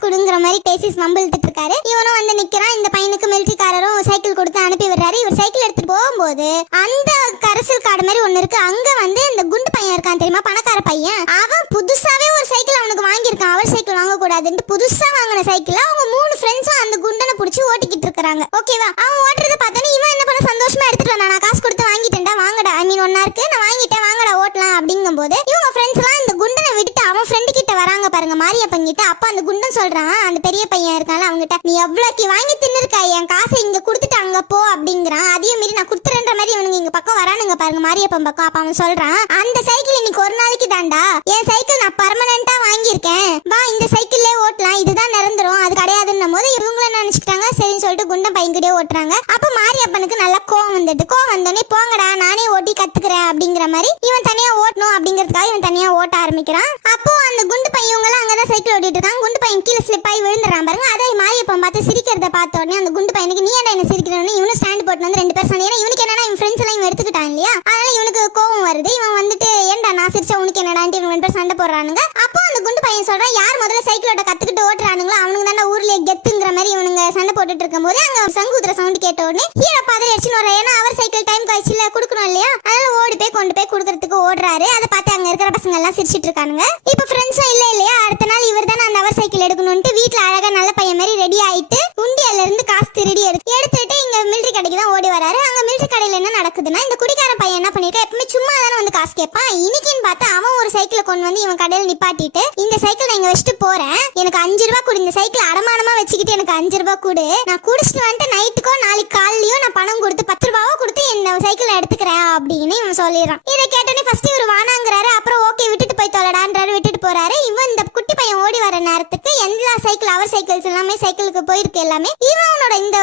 கொடுங்கிற மாதிரி பேசி மம்பிழுத்துட்டு இருக்காரு. இவனும் வந்து நிக்கிறான். இந்த பையனுக்கு மிலிட்டரிக்காரரும் சைக்கிள் கொடுத்து அனுப்பி விடுறாரு. இவர் சைக்கிள் எடுத்துட்டு போகும்போது அந்த கரசல் காடு மாதிரி ஒண்ணு இருக்கு. அங்க வந்து இந்த குண்டு பையன் இருக்கான் தெரியுமா, பணக்கார பையன், அவன் புதுசாவே ஒரு சைக்கிள் அவனுக்கு வாங்கியிருக்கான். அவர் சைக்கிள் வாங்க கூடாதுன்னு புதுசா வாங்கின சைக்கிள் அவங்க 3 ஃப்ரெண்ட்ஸும் அந்த குண்டனை புடிச்சு ஓட்டிக்கிட்டு இருக்காங்க. ஓகேவா, அவன் ஓட்டுறத பார்த்தோன்னே இவன் என்ன பண்ண, சந்தோஷமா எடுத்துட்டு வந்தா, நான் காசு கொடுத்து வாங்கிட்டேன்டா, வாங்கடா, ஐ மீன் 1 ஹவருக்கு நான் வாங்கிட்டேன், வாங்கடா ஓட்டலாம் அப்படிங்கும் போது இவங்க ஃப்ரெண்ட்ஸ் எல்லாம் இந்த குண்டனை விட்டுட்டு அவன் ஃப்ரெண்டு கிட்ட வராங்க பாருங்க, மாரியப்பன் கிட்ட. அப்ப அந்த குண்டன் சொல்றான், அந்த பெரிய பையன் இருக்கான்ல அவங்ககிட்ட, நீ எவ்வளவுக்கு வாங்கி தின்னுருக்கா, என் காசை இங்க கொடுத்துட்டு அங்க போ அப்படிங்கிறான். அதே மாதிரி நான் கொடுத்துறேன்ற மாதிரி இவனுங்க இங்க பக்கம் வரானுங்க பாருங்க, மாரியப்பன் பக்கம். அப்ப அவன் சொல்றான், அந்த சைக்கிள் இன்னைக்கு ஒரு நாளைக்கு தாண்டா, என் சைக்கிள் நான் பர்மனண்டா வாங்கியிருக்கேன், வா இந்த சைக்கிள்லே ஓட்டலாம், இதுதான் நிரந்தரம், அது கிடையாதுன்னும் போது இவங்கள நினைச்சுக்கிட்டாங்க. சரின்னு சொல்லிட்டு குண்டன் பையன்கிட்டே ஓட்டுறாங்க. அப்ப மாரியப்பனுக்கு நல்லா கோவம் வந்துட்டு, கோவம் வந்தோடனே போங்கடா நானே ஓட்டி கத்துக்கிறேன் அப்படிங்கிற மாதிரி இவன் தனியா ஓட்டணும் அப்படிங்கறதுக்காக இவன் தனியா ஓட்ட ஆரம்பிக்கிறான். அப்போ அந்த குண்டு பையன் அங்கதான் சைக்கிள் ஓட்டிட்டு இருக்காங்க. குண்டு பையன் கீழே ஸ்லிப் ஆகி விழுந்துறான் பாருங்க. அதை மாரியப்பன் பார்த்து சிரிக்கிறத பார்த்த உடனே அந்த குண்டு பையனுக்கு, நீ ஏன்டா என்ன சிரிக்கிறவனு இவனு ஸ்டாண்ட் போட்டு வந்து 2 பேர் சொன்னா, இவனுக்கு என்னன்னா இவன் ஃப்ரெண்ட்ஸ் எல்லாம் இவன் எடுத்துக்கிட்டான் இல்லையா, அதனால இவனுக்கு கோவம் வருது. இவன் வந்துட்டு, ஏன்டா நான் சிரிச்சா உனக்கு என்னடான்ட்டு இவங்க 2 பேர் சண்டை போடுறானுங்க. அப்போ அந்த குண்டு பையன் சொல்றான், யார் முதல்ல சைக்கிள் ஓட்ட கத்துக்கிட்டு ஓட்டுறானுங்களோ அவனுக்கு தானே ஊர்லயே கெத்துங்கிற மாதிரி இவனுங்க சண்டை போட்டுட்டு இருக்கும் போது அங்க சங்கூத்திர சவுண்ட் கேட்ட உடனே ஹீரோ பதறி அடிச்சுன்னு வர, ஏன்னா அவர் சைக்கிள் டைம் கழிச்சுல கொடுக்கணும் இல்லையா, அதனால ஓடி போய் கொண்டு போய் கொடுக்கறதுக்கு ஓடுறாரு. அதை பார்த்து அங்க இருக்கிற பசங்க எல்லாம் சிரிச்சிட்டு இருக்கானுங்க. இப்ப ஃப்ரெண்ட்ஸும் இல்ல இல்லையா, அடுத்த நாள் இவர் தானே அந்த அவர் சைக்கிள் எடுக்கணும்ட்டு வீட்டுல அழகா நல்ல பையன் மாதிரி ரெடி ஆயிட்டு உண்டியல்ல இருந்து காசு திருடி எடுத்துட்டு இங்க மிலிட்டரி கடைக்கு தான் ஓடி வராரு. அங்க மிலிட்டரி கடையில என்ன நடக்குதுன்னா, இந்த குடிக்கார பையன் என்ன பண்ணிருக்கா, எப்பவுமே சும்மா தானே வந்து காசு கேட்பான். இன்னைக்குன்னு பார்த்தா அவன் ஒரு சைக்கிளை கொண்டு வந்து இவன் கடையில நிப்பாட்டிட்டு, இந்த சைக்கிள் நான் இங்க வச்சுட்டு போறேன், எனக்கு 5 ரூபாய் கொடு, இந்த சைக்கிள் அடமானமா வச்சுக்கிட்டு எனக்கு 5 ரூபாய் கொடு, நான் குடிச்சிட்டு வந்துட்டு நைட்டுக்கோ நாளைக்கு காலையிலயோ நான் பணம் கொடுத்து 10 ரூபாவோ கொடுத்து இந்த சைக்கிளை எடுத்துக்கிறேன் அப்படின்னு இவன் சொல்லிடுறான். இதை கேட்டோன்னே ஃபர்ஸ்ட் இவர் வானாங்கிறாரு. அப்புறம் ஓகே விட்டுட்டு போய் தொலைடான்றாரு. விட்டுட்டு போறாரு. இவன் இந்த குட்டி பையன் ஓடி வர நேரத்துக்கு எல்லா சைக்கிள் அவர் சைக்கிள்ஸ் எல்லாமே சைக்கிளுக்கு போயிருக்கு எல்லாமே. இவனோட இந்த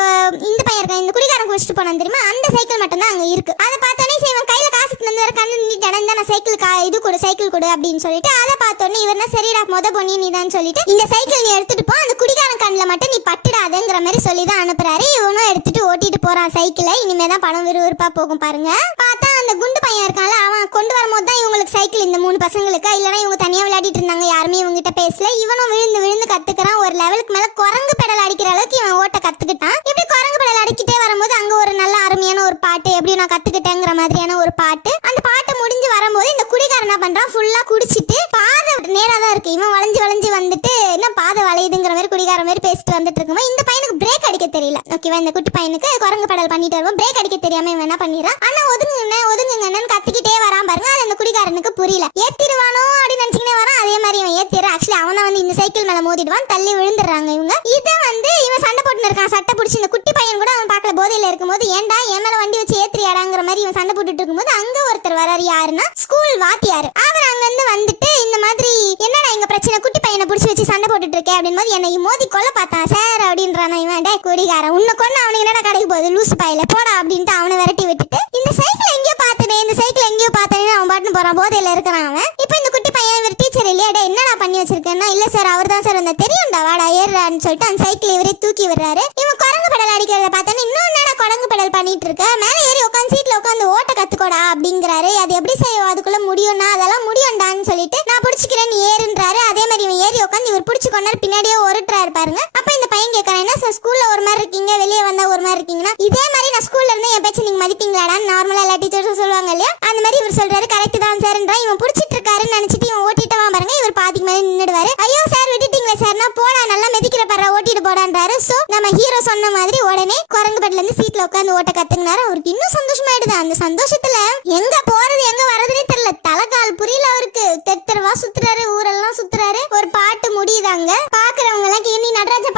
பையன் இருக்கான், இந்த குடிகாரன் குடிச்சிட்டு போனான் தெரியுமா, அந்த சைக்கிள் மட்டும் தான் அங்க இருக்கு. அதை பார்த்தோன்னே இவன் கையில காசு தந்து கண்ணு நீட்டா நான் சைக்கிள் இது கொடு சைக்கிள் கொடு அப்படின்னு சொல்லிட்டு, அதை பார்த்தோன்னே இவர்னா சரிடா பொண்ணி நீதான் சொல்லிட்டு, இந்த சைக்கிள் நீ எடுத்துட்டு போ, அந்த குடிகாரன் கண்ணில் மட்டும் நீ பட்டுடாதுங்கிற மாதிரி சொல்லி தான் அனுப்புறாரு. இவனும் எடுத்துட்டு ஓட்டிட்டு போறான் சைக்கிளை. இனிமேதான் பணம் விறுவிறுப்பா போகும் பாருங்க. பார்த்தா அந்த குண்டு பையன் இருக்கான்ல, அவன் கொண்டு வரும்போது தான் இவங்களுக்கு சைக்கிள் இந்த 3 பசங்களுக்கு, இல்லைன்னா இவங்க தனியா விளையாடிட்டு இருந்தாங்க, யாருமே இவங்கிட்ட பேசல. இவனும் விழுந்து விழுந்து கத்துக்கிறான். ஒரு லெவலுக்கு மேல குரங்கு பெடல பெடல் அடிக்கிற அளவுக்கு இவன் ஓட்ட கத்துக்கிட்டான். இப்படி குரங்கு பெடல் அடிக்கிட்டே வரும்போது அங்க ஒரு நல்ல அருமையான ஒரு பாட்டு, எப்படி நான் கத்துக்கிட்டேங்கிற மாதிரியான ஒரு பாட்டு. அந்த பாட்டு முடிஞ்சு வரும்போது இந்த குடிகாரன் என்ன பண்றான், ஃபுல்லா குடிச்சிட்டு பாதை நேரா தான் இருக்கு, இவன் வளைஞ்சு வந்துட்டு என்ன பாதை வளையுதுங்கிற மாதிரி குடிகார மாதிரி பேசிட்டு வந்துட்டு இருக்கும்போது இந்த பையனுக்கு பிரேக் அடிக்க தெரியல. ஓகேவா, இந்த குட்டி பையனுக்கு குரங்கு பெடல் பண்ணிட்டு வருவோம், பிரேக் அடிக்க தெரியாம இவன் என்ன பண்ணிடுறான், ஆனா ஒதுங்குங்கன்னு கத்திக்கிட்டே வரான் பாருங்க. அது அந்த குடிகாரனுக்கு புரியல, ஏத்திடுவானோ அப்படின்னு நினைச்சுக்கிட்டே வரான். அதே மாதிரி இவன் ஏத்திடுறான். ஆக்சுவலி அவனை வந்து இந்த சைக்கிள் மேல மோதிடுவான், தள்ளி விழுந்துடுறாங்க இவங்க. இதை வந்து இவன் சண்டை போட்டு இருக்கான், சட்டை பிடிச்சி. இந்த குட்டி பையன் கூட அவன் பார்க்கல, போதையில இருக்கும்போது ஏன்டா என் மேல வண்டி வச்சு ஏத்திரியாடாங்கிற மாதிரி இவன் சண்டை போட்டுட்டு இருக்கும்போது அங்க ஒருத்தர் வராரு. யாருன்னா ஸ்கூல் வாத்தியாரு. அவர் அங்க இருந்து வந்துட்டு இந்த மாதிரி என்னடா எங்க பிரச்சனை, குட்டி பையனை பிடிச்சி வச்சு சண்டை போட்டுட்டு இருக்கேன் அப்படின்னு என்னை மோதி கொல்ல பார்த்தா சார் அப்படின்றான். இவன் டே குடிகாரன், உன்னை கொண்டு அவனுக்கு என்னடா கடைக்கு போகுது லூசு பையில போடா அப்படின்ட்டு அவனை விரட்டி விட்டுட்டு இந்த சைக்கிள் எங்கேயோ பார்த்தேன்னு அவன் பாட்டுன்னு போறான், போதையில இருக்கிறான் அவன். இப்போ இந்த குட்டி பையன் இவர் டீச்சர் இல்லையா, டே என்னடா பண்ணி வச்சிருக்கேன்னா, இல்ல சார் அவர் தான் சார் அந்த தெரியும்டா வாடா ஏறான்னு சொல்லிட்டு அந்த சைக்கிள் இவரே தூக்கி விடுறாரு. இவன் குரங்கு பெடல் அடிக்கிறத பார்த்தோன்னு இன்னும் என்னடா குரங்கு பெடல் பண்ணிட்டு இருக்க, மேல ஏறி உட்காந்து சீட்ல உட்காந்து ஓட்ட கத்துக்கோடா அப்படிங்கிறாரு. அது எப்படி செய்யும், அதுக்குள்ள முடியும்னா அதெல்லாம் முடியும்டான்னு சொல்லிட்டு நான் பிடிச்சிக்கிறேன் நீ ஏறுன்றாரு. அதே மாதிரி இவன் ஏறி உட்காந்து இவர் பிடிச்சி கொண்டாரு, பின்னாடியே ஒருட்டுறாரு பாருங்க. அப்ப இந்த பையன் கேட்கறான், என்ன சார் ஸ்கூல்ல ஒரு மாதிரி இருக்கீங்க, வெளியே வந்தா ஒரு மாதிரி இருக்கீங்கன்னா, இதே மாதிரி நான் ஸ்கூல்ல இருந்து என் பேச்சு நீங்க மதிப்பீங்களாடான்னு நார்மலா எல்லா டீச்சர்ஸும் சொல்லுவாங்க இல்லையா, அந்த மாதிரி இவர் சொல்றாரு. கரெக்ட் தான் சார்ன்றா. இவன் பிடிச்சிட்டு இருக்காருன்னு நினைச்சிட்டு இவன் ஓட்டிட்டவன் பாருங்க. இவர் பாதிக்கு மேல நின்னுடுவாரு. ஐயோ சார் விட்டுட்டீங்களே சார்னா, போடா நல்லா மெதிக்கிற பாரு ஓட்டிட்டு போடான்றாரு. சோ நம்ம ஹீரோ சொன்ன மாதிரி உடனே குரங்கு பெட்ல இருந்து சீட்ல உட்காந்து ஓட்ட கத்துக்கினாரு. அவருக்கு இன்னும் சந்தோஷமாயிடுது. அந்த சந்தோஷத்துல எங்க போறது எங்க வரதுன்னே தெரியல, தலைகால் புரியல அவருக்கு. தெருவா சுத்துறாரு, ஊரெல்லாம் சுத்துறாரு. ஒரு பாட்டு முடியுதாங்க. பாக்குறவங்க எல்லாம் நீ நடராஜா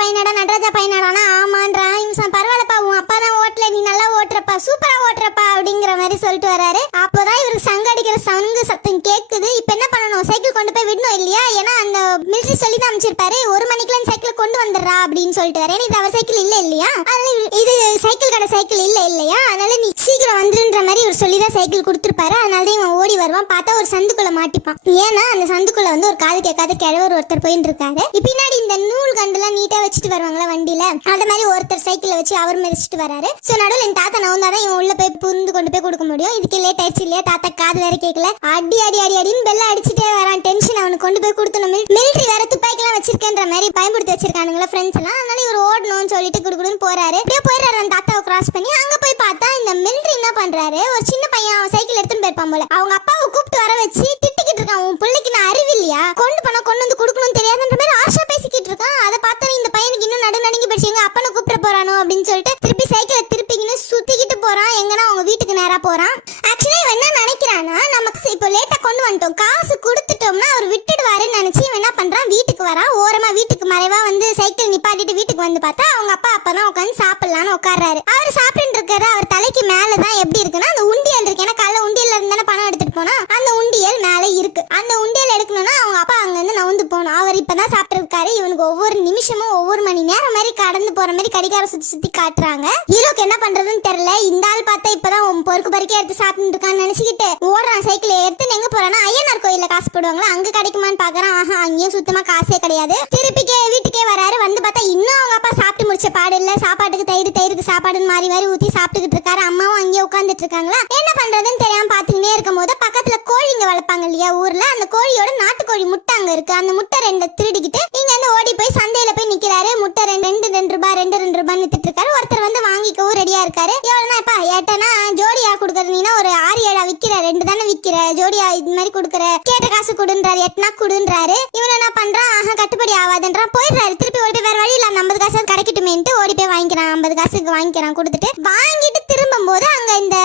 பையனாடானா ஆமான்றான். இவன் பரவாயில்லப்பா உன் அப்பா தான் ஓட்டல, நீ நல்லா ஓட்டுறப்பா, சூப்பரா ஓட்டுறப்பா அப்படிங்கிற மாதிரி சொல்லிட்டு வராரு. அப்போதான் இவருக்கு சங்க அடிக்கிற சங்கு சத்தம் கேக்குது. இப்ப என்ன பண்ணணும், சைக்கிள் கொண்டு போய் விடணும் இல்லையா, ஏன்னா அந்த மிலிட்டரி சொல்லி தான் அமைச்சிருப்பாரு 1 மணிக்கெல்லாம் சைக்கிள் கொண்டு வந்துடுறா அப்படின்னு சொல்லிட்டு வர. இது அவர் சைக்கிள் இல்ல இல்லையா, அதனால இது சைக்கிள் கடை சைக்கிள் இல்ல இல்லையா, அதனால நீ சீக்கிரம் வந்துருன்ற மாதிரி இவர் சொல்லிதான் சைக்கிள் கொடுத்துருப்பாரு. அதனாலதான் இவன் ஓடி வருவான். பார்த்தா ஒரு சந்துக்குள்ள மாட்டிப்பான். ஏன்னா அந்த சந்துக்குள்ள வந்து ஒரு காது கேட்காத கிழவர் ஒருத்தர் போயிட்டு இருக்காரு. பின்னாடி இந்த நூல் கண்டெல்லாம் நீட்டா வச்சுட்டு வருவாங்களா வண்டியில, அந்த மாதிரி ஒருத்தர் சைக்கிள் வச்சு அவர் மிதிச்சுட்டு வராரு. சோ நடுவில் என் தாத்தா நவந்தாதான் இவன் உள்ள போய் புந்து கொண்டு போய் கொடுக்க முடியும். இதுக்கு லேட் ஆயிடுச்சு இல்லையா, தாத்தா காது வேற கேட்கல, அடி அடி அடி அடின்னு பெல்ல அடிச்சுட்டே வரான். டென்ஷன் அவனுக்கு கொண்டு போய் கொடுத்தணும். மிலிட்டரி வேற துப்பாக்கிலாம் வச்சிருக்கேன்ற மாதிரி பயன்படுத்தி வச்சிருக்கானுங்களா ஃப்ரெண்ட்ஸ் எல்லாம். அதனால இவர் ஓடணும்னு சொல்லிட்டு குடுக்குடுன்னு போறாரு. அப்படியே போயிடுறாரு அந்த தாத்தாவை கிராஸ் பண்ணி. அங்க போய் பார்த்தா இந்த மிலிட்டரி என்ன பண்றாரு, ஒரு சின்ன பையன் அவன் சைக்கிள் எடுத்துன்னு போயிருப்பான் போல, அவங்க அப்பாவை கூப்பிட்டு வர வச்சு திட்டிக்கிட்டு இருக்கான். உன் பிள்ளைக்கு நான் அறிவில்லையா, கொண்டு வந்து கொடுக்கணும் தெரியாதுன்ற மாதிரி ஆஷா பேசிக்கிட்டு இருக்கான். அதை பார்த்தா இந்த பையனுக்கு இன்னும் நடுநடுங்கி படிச்சீங்க, அப்பனை கூப்பிட போறானோ அப்படின்னு சொல்லிட்டு திருப்பி சைக்கிளை திருப்பிக்கின்னு சுத்திக்கிட்டு போறான். எங்கன்னா அவங்க வீட்டுக்கு நேரா போறான். ஆக்சுவலி இவன் என்ன நினைக்கிறான்னா, நமக்கு இப்போ லேட்டா கொண்டு வந்துட்டோம், காசு கொடுத்துட்டோம்னா அவர் விட்டுடுவாருன்னு நினைச்சு இவன் என்ன பண்றான், வீட்டுக்கு வரான். ஓரமா வீட்டுக்கு மறைவா வந்து சைக்கிள் நிப்பாட்டிட்டு வீட்டுக்கு வந்து பார்த்தா அவங்க அப்பா அப்பதான் உட்காந்து சாப்பிடலான்னு உட்கார்றாரு. அவர் சாப்பிட்டு இருக்காரு. அவர் தலைக்கு மேலதான் எப்படி இருக்குன்னா அந்த உண்டியல் இருக்கு. ஏன்னா காலைல உண்டியல்ல இருந்தானே பணம் எடுத்துட்டு போனா அந்த உண்டியல் மேல இருக்கு. அந்த உண்டியல் எடுக்கணும்னா அவங்க அப்பா அங்க இருந்து நவுந்து போகணும். அவர் இப்பதான் சாப்பிட்டு இருக்காரு. இவனுக்கு ஒவ்வொரு நிமிஷமும் ஒவ்வொரு மணி நேரம் மாதிரி கடந்து போற மாதிரி கடிகார சுத்தி காட்டுறாங்க. ஹீரோக்கு என்ன பண்றதுன்னு தெரியல. இந்த ஆள் பார்த்தா இப்பதான் பொறுக்கு பறிக்க எடுத்து சாப்பிட்டு இருக்கான்னு நினைச்சுக்கிட்டு ஓடுறான். சைக்கிள் எடுத்து எங்க போறான்னா ஐயனார் கோயில்ல காசு போடுவாங்களா அங்க கிடைக்குமான்னு பாக்குறான். ஆஹா அங்கேயும் சுத்தமா காசே கிடையாது. திருப்பிக்கே வீட்டுக்கே வராரு. வந்து பார்த்தா இன்னும் அவங்க அப்பா சாப்பிட்டு முடிச்ச பாடு இல்ல. சாப்பாட்டுக்கு தயிருக்கு சாப்பாடுன்னு மாறி மாறி ஊத்தி சாப்பிட்டுக்கிட்டு இருக்காரு. அம்மாவும் அங்கேயே உட்காந்துட்டு இருக்காங்களா. என்ன பண்றதுன்னு தெரியாம பாத்துக்கிட்டே இருக்கும் போது பக்கத்துல கோழிங்க வளர்ப்பாங்க இல்லையா ஊர்ல, அந்த கோழியோட நாட்டுக்கோழி முட்டை அங்க இருக்கு. அந்த முட்டை 2 திருடிக்கிட்டு இங்க வந்து ஓடி போய் சந்தையில போய் நிக்கிறாரு. முட்டை 2 ரூபாய் வித்துட்டு இருக்காரு. ஒருத்தர் வந்து வாங்கிக்கவும் ரெடியா இருக்காரு. எவ்வளவுனா இப்ப ஏட்டனா ஜோடியா கொடுக்கறது, நீனா ஒரு 6-7 விக்கிற, 2 தானே விக்கிற, ஜோடியா இது மாதிரி கொடுக்குற, கேட்ட காசு கொடுன்றாரு, 8 கொடுன்றாரு. இவன் என்ன பண்றான், ஆஹா கட்டுப்படி ஆகாதுன்றான். போயிடுறாரு. திருப்பி ஓடி போய் வேற வழி இல்ல 50 காசு கிடைக்கட்டுமேன்ட்டு ஓடி போய் வாங்கிக்கிறான். 50 காசுக்கு வாங்கிக்கிறான். கொடுத்துட்டு வாங்கிட்டு திரும்பும் போது அங்க இந்த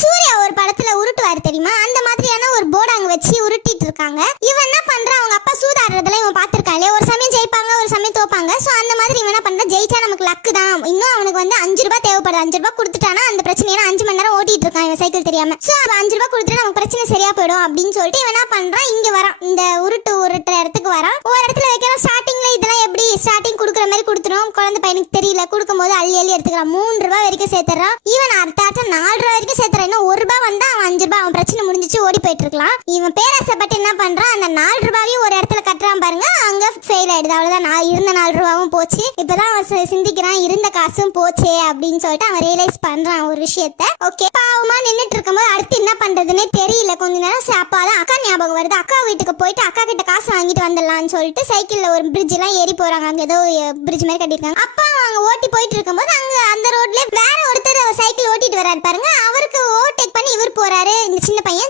சூர்யா ஒரு படத்துல உருட்டுவாரு தெரியுமா, அந்த மாதிரியான ஒரு போர்டு அங்க வச்சு உருட்டிட்டு இருக்காங்க. இவன் என்ன பண்றான், அவங்க அப்பா சூதாடுறதுல இவன் பாத்திருக்கான் இல்லையா, ஒரு சமயம் ஜெயிப்பாங்க ஒரு சமயம் தோப்பாங்க. சோ அந்த மாதிரி இவன் என்ன பண்றான், ஜெயிச்சா நமக்கு லக்கு தான், இன்னும் அவனுக்கு வந்து 5 ரூபாய் தேவைப்படுது. 5 ரூபாய் கொடுத்துட்டானா அந்த பிரச்சனையை 5 மணி நேரம் ஓட்டிட்டு இருக்கான் இவன் சைக்கிள் தெரியாம. சோ 5 ரூபாய் கொடுத்துட்டு நமக்கு பிரச்சனை சரியா போயிடும் அப்படின்னு சொல்லிட்டு இவன் என்ன பண்றான், இங்க வரான், இந்த உருட்டுற இடத்துக்கு வரான். ஒரு இடத்துல வைக்கிறான். ஸ்டார்டிங்ல இதெல்லாம் எப்படி ஸ்டார்டிங் கொடுக்குற மாதிரி கொடுத்துரும், குழந்தை பையனுக்கு தெரியல, கொடுக்கும் போது அள்ளி எடுத்துக்கிறான். 3 ரூபாய் வரைக்கும் சேர்த்துறான். இவன் அடுத்த 4 ரூபாய் வரைக்கும் சேர்த்துறான். இன்னும் 1 ரூபாய் வந்தா அவன் 5 ரூபாய், அவன் பிரச்சனை முடிஞ்சிச்சு ஓடி போயிட்டு இருக்கலாம். இவன் பேராசைப்பட்டு என்ன பண்றான், அந்த 4 ரூபாயும் ஒரு இடத்துல கட்டுறான் பாருங்க, அங்க ஃபெயில் ஆயிடுது. அவ்வளவுதான், நான் இருந்த 4 ரூபாவும் போச்சு. இப்பதான் அவன் சிந்திக்கிறான், இருந்த காசும் போச்சே அப்படின்னு சொல்லிட்டு அவன் ரியலைஸ் பண்றான் ஒரு விஷயத்த. ஓகே, பாவமா நின்னுட்டு இருக்கும்போது அடுத்து என்ன பண்றதுன்னே தெரியல. கொஞ்ச நேரம் அப்பாதான் அக்கா ஞாபகம் வருது. அக்கா வீட்டுக்கு போயிட்டு அக்கா கிட்ட காசு வாங்கிட்டு வந்துடலாம்னு சொல்லிட்டு சைக்கிள்ல ஒரு பிரிட்ஜ் எல்லாம் ஏறி போறாங்க. அங்க ஏதோ பிரிட்ஜ் மாதிரி கட்டிருக்காங்க. அப்பா அங்க ஓட்டி போயிட்டு இருக்கும்போது அங்க அந்த ரோட்ல வேற ஒருத்தர் சைக்கிள் ஓட்டிட்டு வராரு பாருங்க. அவருக்கு ஓவர்டேக் பண்ணி இவர் போறாரு. இந்த சின்ன பையனை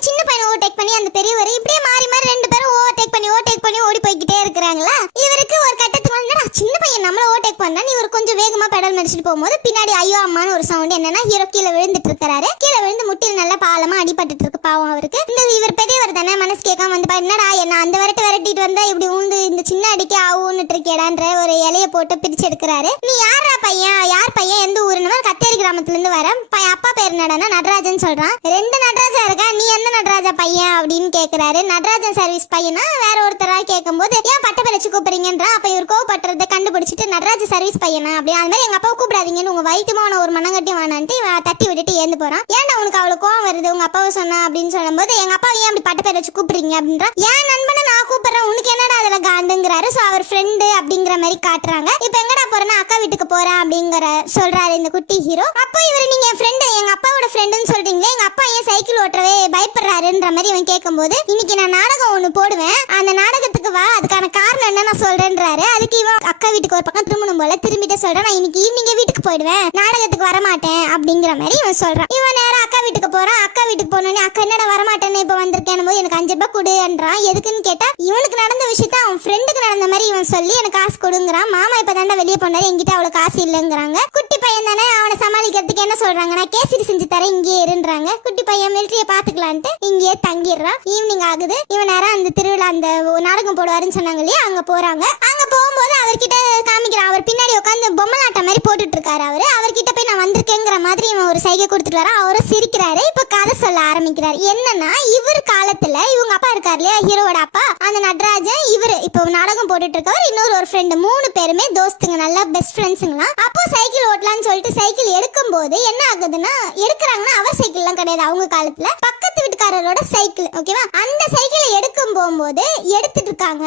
ஓவர்டேக் பண்ணி அந்த பெரியவர் இப்படியே மாறி மாறி ரெண்டு பேரும் ஓவர்டேக் பண்ணி ஓடி போய்கிட்டே இருக்கிறாங்களா. இவருக்கு ஒரு கட்டத்துக்கு வந்து சின்ன பையன் நம்மள ஓவர்டேக் பண்ணான்னு இவர் கொஞ்சம் வேகமா பெடல் மடிச்சிட்டு போகும்போது பின்னாடி ஐயோ அம்மான்னு ஒரு சவுண்ட். என்னன்னா ஹீரோ கீழே விழுந்துட்டு இருக்காரு. கீழே விழுந்து முட்டியில் நல்லா பாலமா அடிபட்டு இருக்கு பாவம் அவருக்கு. இந்த இவர் பெரியவர் தானே மனசு கேட்காம வந்து என்னடா என்ன அந்த விரட்டிட்டு வந்தா இப்படி ஊந்து இந்த சின்ன அடிக்க ஆகும்னு இருக்கேடான்ற ஒரு இலைய போட்டு பிரிச்சு எடுக்கிறாரு. நீ யாரா பையன், யார் பையன், எந்த ஊருன்னு கத்தேரி கிராமத்துல இருந்து வர அப்பா பேர் என்னடானா நடராஜன் சொல்றான். ரெண்டு நடராஜா இருக்கா, நீ எந்த நடராஜா பையன் அப்படின்னு கேக்குறாரு. நடராஜன் சர்வீஸ் பையனா வேற ஒருத்தரா கேட்கும் போது ஏன் பட்ட பேர் வச்சு கூப்பிடுறீங்கன்றா. அப்ப இவர் கோவப்படுறதை கண்டுபிடிச்சிட்டு நடராஜ சர்வீஸ் பையனா அப்படி அந்த மாதிரி எங்க அப்பாவை கூப்பிடாதீங்கன்னு உங்க வயிற்றுமான ஒரு மனங்கட்டி வானான்ட்டு தட்டி விட்டுட்டு ஏந்து போறான். ஏன்டா உனக்கு அவ்வளவு கோவம் வருது உங்க அப்பாவை சொன்னா அப்படின்னு சொல்லும் போது எங்க அப்பா ஏன் அப்படி பட்ட பேர் வச்சு கூப்பிடுறீங்க அப்படின்றா. ஏன் நண்பனை நான் கூப்பிடுறேன் உனக்கு என்னடா அதுல காண்டுங்கிறாரு. சோ அவர் ஃப்ரெண்டு அப்படிங்கிற மாதிரி காட்டுறாங்க. இப்ப எங்கடா போறேன்னா அக்கா வீட்டுக்கு போறேன் அப்படிங்கிற சொல்றாரு இந்த குட்டி ஹீரோ. அப்போ இவர் நீங்க ஃப்ரெண்டு எங்க அப்பாவோட ஃப்ரெண்டுன்னு சொல்றீங்களே, எங்க அப்பா ஏன் சைக்கிள் ஓட்டவே பயப்படுறாருன்ற மாதிரி இவன் கேட்கும்போது இன்னைக்கு நான் நாடகம் ஒண்ணு போடுவேன், அந்த நாடகத்துக்கு வா, அதுக்கான காரணம் என்ன நான் சொல்றேன்றாரு. அதுக்கு இவன் அக்கா வீட்டுக்கு ஒரு பக்கம் திரும்பணும் போல திரும்பிட்டு சொல்றேன் நான் இன்னைக்கு ஈவினிங் வீட்டுக்கு போயிடுவேன், நாடகத்துக்கு வரமாட்டேன் அப்படிங்கிற மாதிரி இவன் சொல்றான். இவன் நேரம் அக்கா வீட்டுக்கு போறான். அக்கா வீட்டுக்கு போனோடனே அக்கா என்னடா வரமாட்டேன்னு இப்ப வந்திருக்கேன் போது எனக்கு 5 ரூபாய் கொடுன்றான். எதுக்குன்னு கேட்டா இவனுக்கு நடந்த விஷயத்த அவன் ஃப்ரெண்டுக்கு நடந்த மாதிரி இவன் சொல்லி எனக்கு காசு கொடுங்கிறான். மாமா இப்ப தாண்டா வெளியே போனாரு, என்கிட்ட அவ்வளவு காசு இல்லைங்கிறாங்க. குட்டி பையன் தானே அவனை சமாளிக்கிறதுக்கு என்ன சொல்றாங்க, நான் கேசரி செஞ்சு தரேன் இங்கேயே இருன்றாங்க. குட்டி பையன் மிலிட்டரிய பாத்துக்கலான்ட்டு இங்கேயே தங்கிடுறான். ஈவினிங் ஆகுது. இவன் நேரம் அந்த திருவிழா அந்த நாடகம் போடுவாருன்னு சொன்னாங்க இல்லையா, அங்க போறாங்க. அங்க போகும்போது அவர்கிட்ட காமிக்கிறான். அவர் பின்னாடி உட்காந்து பொம்மலாட்டம் மாதிரி போட்டுட்டு இருக்காரு. அவர்கிட்ட போய் நான் வந்திருக்கேங்கிற மாதிரி இவன் ஒரு சைகை கொடுத்துட்டு வர. அவரும் சிரிக்கிறாரு. இப்ப கதை சொல்ல ஆரம்பிக்கிறாரு. என்னன்னா இவர் காலத்துல இவங்க அப்பா இருக்காரு இல்லையா ஹீரோட அப்பா, அந்த நடராஜன் இவரு இப்போ நாடகம் போட்டுட்டு இருக்கவர் இன்னொரு ஒரு ஃப்ரெண்டு, 3 பேருமே தோஸ்துங்க, நல்லா பெஸ்ட் ஃப்ரெண்ட்ஸுங்களா. அப்போ சைக்கிள் ஓட்டலான்னு சொல்லிட்டு சைக்கிள் எடுக்கும் போது என்ன ஆகுதுன்னா எடுக்கிறாங்கன்னா அவர் சைக்கிள் எல்லாம் கிடையாது. அவங்க காலத்துல பக்கத்து வீட்டுக்காரரோட சைக்கிள், ஓகேவா, அந்த சைக்கிளை எடுக்கும் போகும்போது எடுத்துட்டு இருக்காங்க.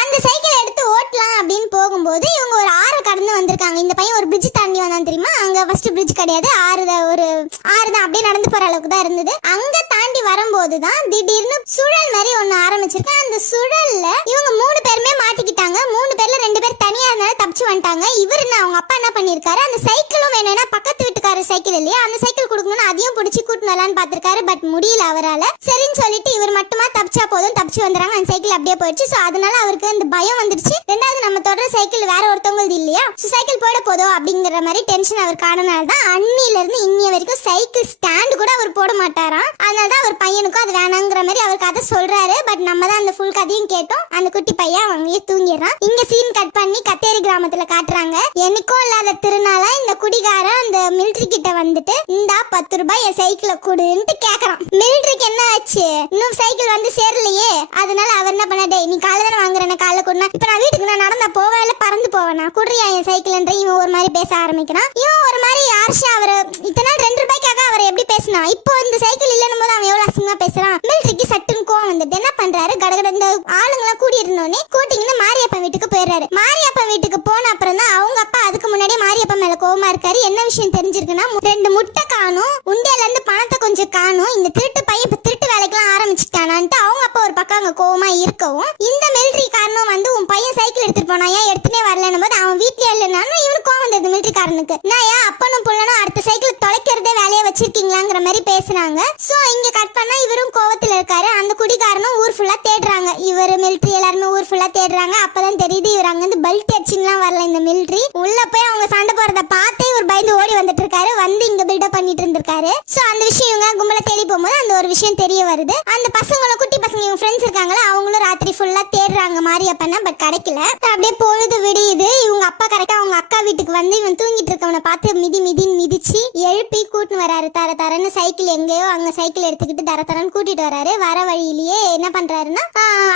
அந்த சைக்கிளை எடுத்து ஓட்டலாம் அப்படின்னு போகும்போது இவங்க ஒரு ஆறு கடந்து வந்திருக்காங்க. இந்த பையன் ஒரு பிரிட்ஜ் தாண்டி வந்தான் தெரியுமா. அங்க ஃபர்ஸ்ட் பிரிட்ஜ் கிடையாது, ஆறு தான், அப்படியே நடந்து போற அளவுக்கு தான் இருந்தது. அங்க தாண்டி வரும்போதுதான் திடீர்னு சுழல் மாதிரி ஒண்ணு ஆரம்பிச்சிருக்கேன். அந்த சுழல்ல இவங்க 3 பேருமே மாட்டிக்கிட்டாங்க. 3 பேர்ல 2 பேர் தனியா இருந்தாலும் தப்பிச்சு வந்துட்டாங்க. இவரு அவங்க அப்பா என்ன பண்ணிருக்காரு, அந்த சைக்கிளும் வேணும்னா பக்கத்து வீட்டுக்காரர் சைக்கிள் இல்லையா, அந்த சைக்கிள் கொடுக்கணும்னு அதையும் பிடிச்சி கூட்டு வரலான்னு பாத்திருக்காரு. பட் முடியல அவரால. சரின்னு சொல்லிட்டு இவர் மட்டுமா தப்பிச்சா போதும், தப்பிச்சு வந்துறாங்க. அந்த சைக்கிள் அப்படியே போயிடுச்சு. சோ அதனால அவருக்கு அந்த பயம் வந்துருச்சு. ரெண்டாவது நம்ம தொடர் சைக்கிள் வேற ஒருத்தவங்களுக்கு இல்லையா, சைக்கிள் போயிட போதும் அப்படிங்கிற மாதிரி டென்ஷன் அவர் காரணனால்தான் அன்னில இருந்து இன்னிய வரைக்கும் சைக்கிள் ஸ்டாண்ட் கூட அவர் போட மாட்டாராம். அதனாலதான் அவர் பையனுக்கும் அது வேணாங்கிற மாதிரி அவர் கதை சொல்றாரு. பட் நம்ம தான் அந்த ஃபுல் கதையும் கேட்டோம். அந்த குட்டி பையன் அவங்களே தூங்கிடுறான். இங்க சீன் கட் பண்ணி கத்தேரி கிராமத்துல காட்டுறாங்க. என்னைக்கும் இல்லாத திருநாளா இந்த குடிகாரன் அந்த மிலிட்டரி கிட்ட வந்துட்டு இந்தா 10 ரூபாய் என் சைக்கிளை கொடுன்ட்டு கேக்குறான். மிலிட்டரிக்கு என்ன ஆச்சு, இன்னும் சைக்கிள் வந்து சேரலையே. அதனால அவர் என்ன பண்ண, டேய் நீ காலை தானே வாங்குறேன், காலை கொடுனா, இப்ப நான் வீட்டுக்கு நான் நடந்தா போவேன் இல்ல பறந்து போவேனா, குடுறியா என் சைக்கிள்ன்ற இவன் ஒரு மாதிரி பேச ஆரம்பிக்கிறான். இவன் ஒரு மாதிரி யார்ஷா அவர் இத்தனை நாள் 2 ரூபாய்க்காக அவர் எப்படி பேசினா, இப்போ இந்த சைக்கிள் இல்லைன்னு போது அவன் எவ்வளவு அசிங்கமா பேசுறான். மிலிட்டரிக்கு சட்டுன்னு கோவம் வந்துட்டு என்ன பண்றாரு, கடகட இந்த ஆளுங்கெல்லாம் கூடி இருந்தோடனே கூட்டிங்கன்னு மாரியப்பன் வீட்டுக்கு போயிடுறாரு. மாரியப்பன் வீட்டுக்கு போன அப்புறம் தான் அவங்க அப்பா அதுக்கு முன்னாடியே மாரியப்பன் மேல கோவமா இருக்காரு. என்ன விஷயம் தெரிஞ்சிருக்குன்னா 2 முட்டை காணும், உண்டியால இருந்து பணத்தை கொஞ்சம் காணும், இந்த திருட்டு பையன் இப்ப திருட்டு வேலைக்கெல்லாம் ஆரம்பிச்சுட்டானான்ட்டு அவங்க அப்பா ஒரு பக்கம் அங்க கோவமா இருக்கவும், இந்த மிலிட்டரி காரணம் வந்து உன் பையன் சைக்கிள் எடுத்துட்டு போனா ஏன் எடுத்துனே வரலன்னு போது அவன் வீட்டுல இல்லைனாலும் இவனுக்கு கோவம் வந்தது மிலிட்டரி காரனுக்கு. நான் ஏன் அப்பனும் புள்ளனும் அடுத்த சைக்கிள் தொலைக்கிறதே வேலையை வச்சிருக்கீங்களாங்கிற மாதிரி பேசுறாங்க. சோ இங்க கட் பண்ணா இவரும் கோவத்துல இருக்காரு. அந்த குடிகாரனும் ஊர் ஃபுல்லா தேடுறாங்க. இவர் மிலிட்டரி எல்லாருமே ஊர் ஃபுல்லா தேடுறாங்க. அப்பதான் தெரியுது இவர் அங்க இருந்து பெல்ட் அடிச்சுலாம் வரல. இந்த மிலிட்டரி உள்ள போய் அவங்க சண்டை போறத பார்த்தே இவர் பயந்து ஓடி வந்துட்டு இருக்காரு. வந்து இங்க பில்டப் பண்ணிட்டு இருந்திருக்காரு. சோ அந்த விஷயம் இவங்க கும்பல தேடி போகும்போது அந்த ஒரு விஷயம் தெரிய வருது. அந்த பசங்களும் குட்டி பசங்க இவங்க ஃப்ரெண்ட்ஸ் இருக்காங்களா, அவங்களும் ராத்திரி ஃபுல்லா தேடுறாங்க மாரியப்பனை. பட் கிடைக்கல. அப்படியே பொழுது விடியுது. இவங்க அப்பா கரெக்டா அவங்க அக்கா வீட்டுக்கு வந்து இவன் தூங்கிட்டு இருக்கவனை பார்த்து மிதின்னு மிதிச்சு எழுப்பி கூட்டின்னு வராரு. தரன்னு சைக்கிள் எங்கேயோ அங்க சைக்கிள் எடுத்துக்கிட்டு தரன்னு கூட்டிட்டு வராரு. வர வழியிலேயே என்ன பண்றாருன்னா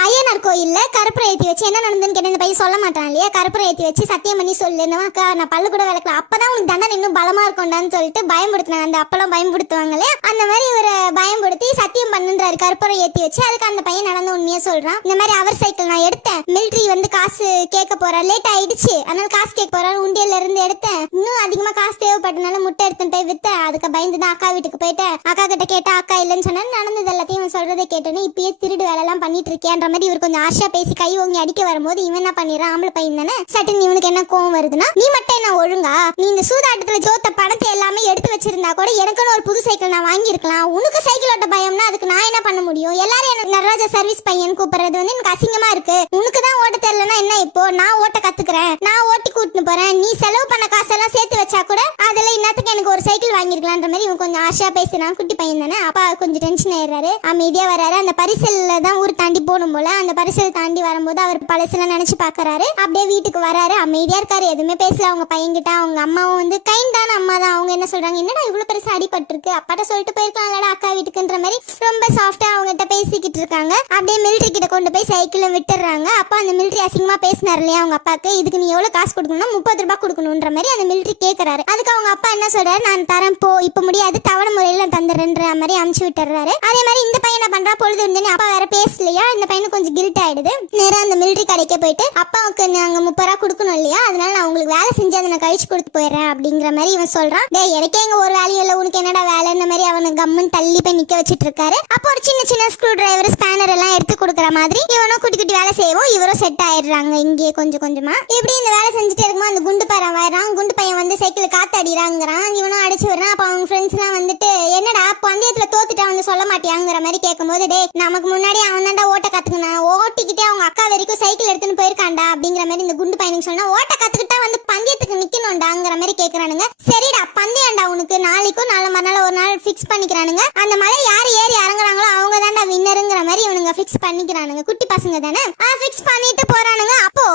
ஐயனார் கோயில்ல கருப்பூரம் ஏத்தி வச்சு என்ன நடந்ததுன்னு கேட்ட இந்த பையன் சொல்ல மாட்டான் இல்லையா, கருப்பூரம் ஏத்தி வச்சு சத்தியம் பண்ணி சொல்லுன்னா நான் பல்லு கூட விளக்கல, அப்பதான் உனக்கு தண்டனை இன்னும் பலமா இருக்கும்டான்னு சொல்லிட்டு பயன்படுத்தினாங்க. அந்த அப்பெல்லாம் பயன்படுத்துவாங்க இல்லையா, அந்த மாதிரி இவரை பயன்படுத்தி சத்தியம் பண்ணுன்றாரு. கருப்பூரம் ஏத்தி வச்சு அதுக்கு அந்த பையன் நடந்த உண்மையா சொல்றான். இந்த மாதிரி அவர் சைக்கிள் நான் எடுத்தேன், மிலிட்ரி வந்து காசு கேட்க போறாரு, லேட் ஆயிடுச்சு, அதனால காசு கேட்க போறாரு, உண்டியல்ல இருந்து எடுத்தேன், இன்னும் அதிகமா காசு தேவைப்பட்டனால முட்டை எடுத்துட்டு போய் வித்தேன், அதுக்கு பயந்துதான் அக்கா வீட்டுக்கு போயிட்டேன், அக்கா கிட்ட கேட்டா அக்கா இல்லைன்னு சொன்னா, நடந்தது எல்லாத்தையும் இவன் சொல்றதை கேட்டோன்னு இப்பயே திருடு வேலை எல்லாம் பண்ணிட்டு இருக்கேன்ற மாதிரி இவர் கொஞ்சம் ஆஷா பேசி கை ஓங்கி அடிக்க வரும்போது இவன் என்ன பண்ணிடுறான், ஆம்பளை பையன் தானே, சட்டுன்னு இவனுக்கு என்ன கோவம் வருதுன்னா, நீ மட்டும் என்ன ஒழுங்கா, நீ இந்த சூதாட்டத்துல ஜோத்த பணத்தை எல்லாமே எடுத்து வச்சிருந்தா கூட எனக்குன்னு ஒரு புது சைக்கிள் நான் வாங்கியிருக்கலாம், உனக்கு சைக்கிள் ஓட்ட பயம்னா அதுக்கு நான் என்ன பண்ண முடியும், எல்லாரும் என்ன நடராஜா சர்வீஸ் பையன் கூப்பிடுறது வந்து எனக்கு அசிங்கமா இருக்கு, உனக்கு தான் ஓட்ட தெரியலன்னா என்ன, இப்போ நான் ஓட்ட கத்துக்கிறேன், நான் ஓட்டி கூட்டிட்டு போறேன், நீ செலவு பண்ண காசெல்லாம் சேர்த்து வச்சா கூட அதுல இன்னத்துக்கு எனக்கு ஒரு சைக்கிள் வாங்கிருக்கலான்ற மாதிரி இவன் கொஞ்சம் ஆஷா பேசுறான். குட்டி பையன் தானே, அப்பா கொஞ்சம் டென்ஷன் ஆயிடுறாரு, அமைதியா வராரு. அந்த பரிசல்ல தான் ஊர் தாண்டி போகணும் போல, அந்த பரிசல் தாண்டி வரும்போது அவர் பழசெல்லாம் நினைச்சு பாக்குறாரு. அப்படியே வீட்டுக்கு வராரு, அமைதியா இருக்காரு, எதுவுமே பேசல. அவங்க பையன்கிட்ட அவங்க அம்மாவும் வந்து கைண்டான அம்மா தான், அவங்க என்ன சொல்றாங்க, என்னடா இவ்வளவு பெருசா அடிபட்டு இருக்கு, அப்பாட்ட சொல்லிட்டு போயிருக்கலாம்லடா அக்கா வீட்டுக்குன்ற மாதிரி ரொம்ப சாஃப்டா அவங்ககிட்ட பேசிக்கிட்டு இருக்காங்க. அப்படியே மிலிட்ரி கிட்ட கொண்டு போய் சைக்கிளும் விட்டுறாங்க. அப்பா அந்த மிலிட்ரி அசிங்கமா பேசினார் இல்லையா அவங்க அப்பாக்கு, இதுக்கு நீ எவ்வளவு காசு கொடுக்கணும்னா 30 ரூபாய் கொடுக்கணும்ன்ற மாதிரி அந்த மிலிட்ரி கேட்கறாரு. அதுக்கு அவங்க அப்பா என்ன சொல்றாரு, நான் தரேன் போ, இப்ப முடியாது, தவணை முறையில தந்துடுறேன்ற மாதிரி அனுப்பிச்சு விட்டுறாரு. அதே மாதிரி இந்த பையனை பண்றா, பொழுது இருந்தேன்னு அப்பா வேற பேசலையா, இந்த பையனுக்கு கொஞ்சம் கில்ட் ஆயிடுது. நேரா அந்த மிலிட்ரி கடைக்கு போயிட்டு அப்பாவுக்கு நாங்க 30 ரூபா கொடுக்கணும் இல்லையா, அதனால நான் உங்களுக்கு வேலை செஞ்சு அதை நான் கழிச்சு கொடுத்து போயிடுறேன் அப்படிங்கிற மாதிரி இவன் சொல்றான். டேய் எனக்கே எங்க ஒரு வேலையும் இல்லை, உனக்கு என்னடா வேலை, இந்த மாதிரி அவனை கம்மன் தள்ளி போய் நிக்க வச்சிட்டு இருக்காரு. அப்போ ஒரு சின்ன சின்ன ஸ்க்ரூ டிரைவர் ஸ்பேனர் எல்லாம் எடுத்து கொடுக்குற மாதிரி இவனும் குட்டி குட்டி வேலை செய்வோம், இவரும் செட் ஆயிடுறாங்க இங்கே கொஞ்சம் கொஞ்சமா. இப்படி இந்த வேலை செஞ்சுட்டு இருக்கும்போது அந்த குண்டு பையன் வரான். குண்டு பையன் வந்து சைக்கிள் காத்து அடிறாங்கிறான், இவனும் அடிச்சு வர்றான். அப்ப அவங்க ஃப்ரெண்ட்ஸ் எல்லாம் வந்துட்டு என்னடா பந்தயத்துல தோத்துட்டா வந்து சொல்ல மாட்டியாங்கிற மாதிரி கேட்கும்போது, டே நமக்கு முன்னாடி அவன் தாண்டா ஓட்ட கத்துக்கினா, ஓட்டிக்கிட்டே அவங்க அக்கா வரைக்கும் சைக்கிள் எடுத்துன்னு போயிருக்காண்டா அப்படிங்கிற மாதிரி இந்த குண்டு பையனுக்கு சொன்னா, ஓட்ட கத்துக்கிட்டா வந்து பந்தயத்துக்கு நிக்கணும்டாங்கிற மாதிரி கேக்குறானுங்க. சரிடா பந்தயம்டா, உனக்கு நாளைக்கும் நாளை மறுநாள் ஒரு நாள் ஃபிக்ஸ் பண்ணிக்கிறானுங்க, அந்த மலை யாரு ஏறி இறங்குறாங்களோ அவங்க தாண்டா வின்னருங்கிற மாதிரி இவனுங்க ஃபிக்ஸ் பண்ணிக்கிறானுங்க. குட்டி பசங்க தானே, ஃபிக்ஸ் பண்ணிட்டு போறானுங்க. அப்போ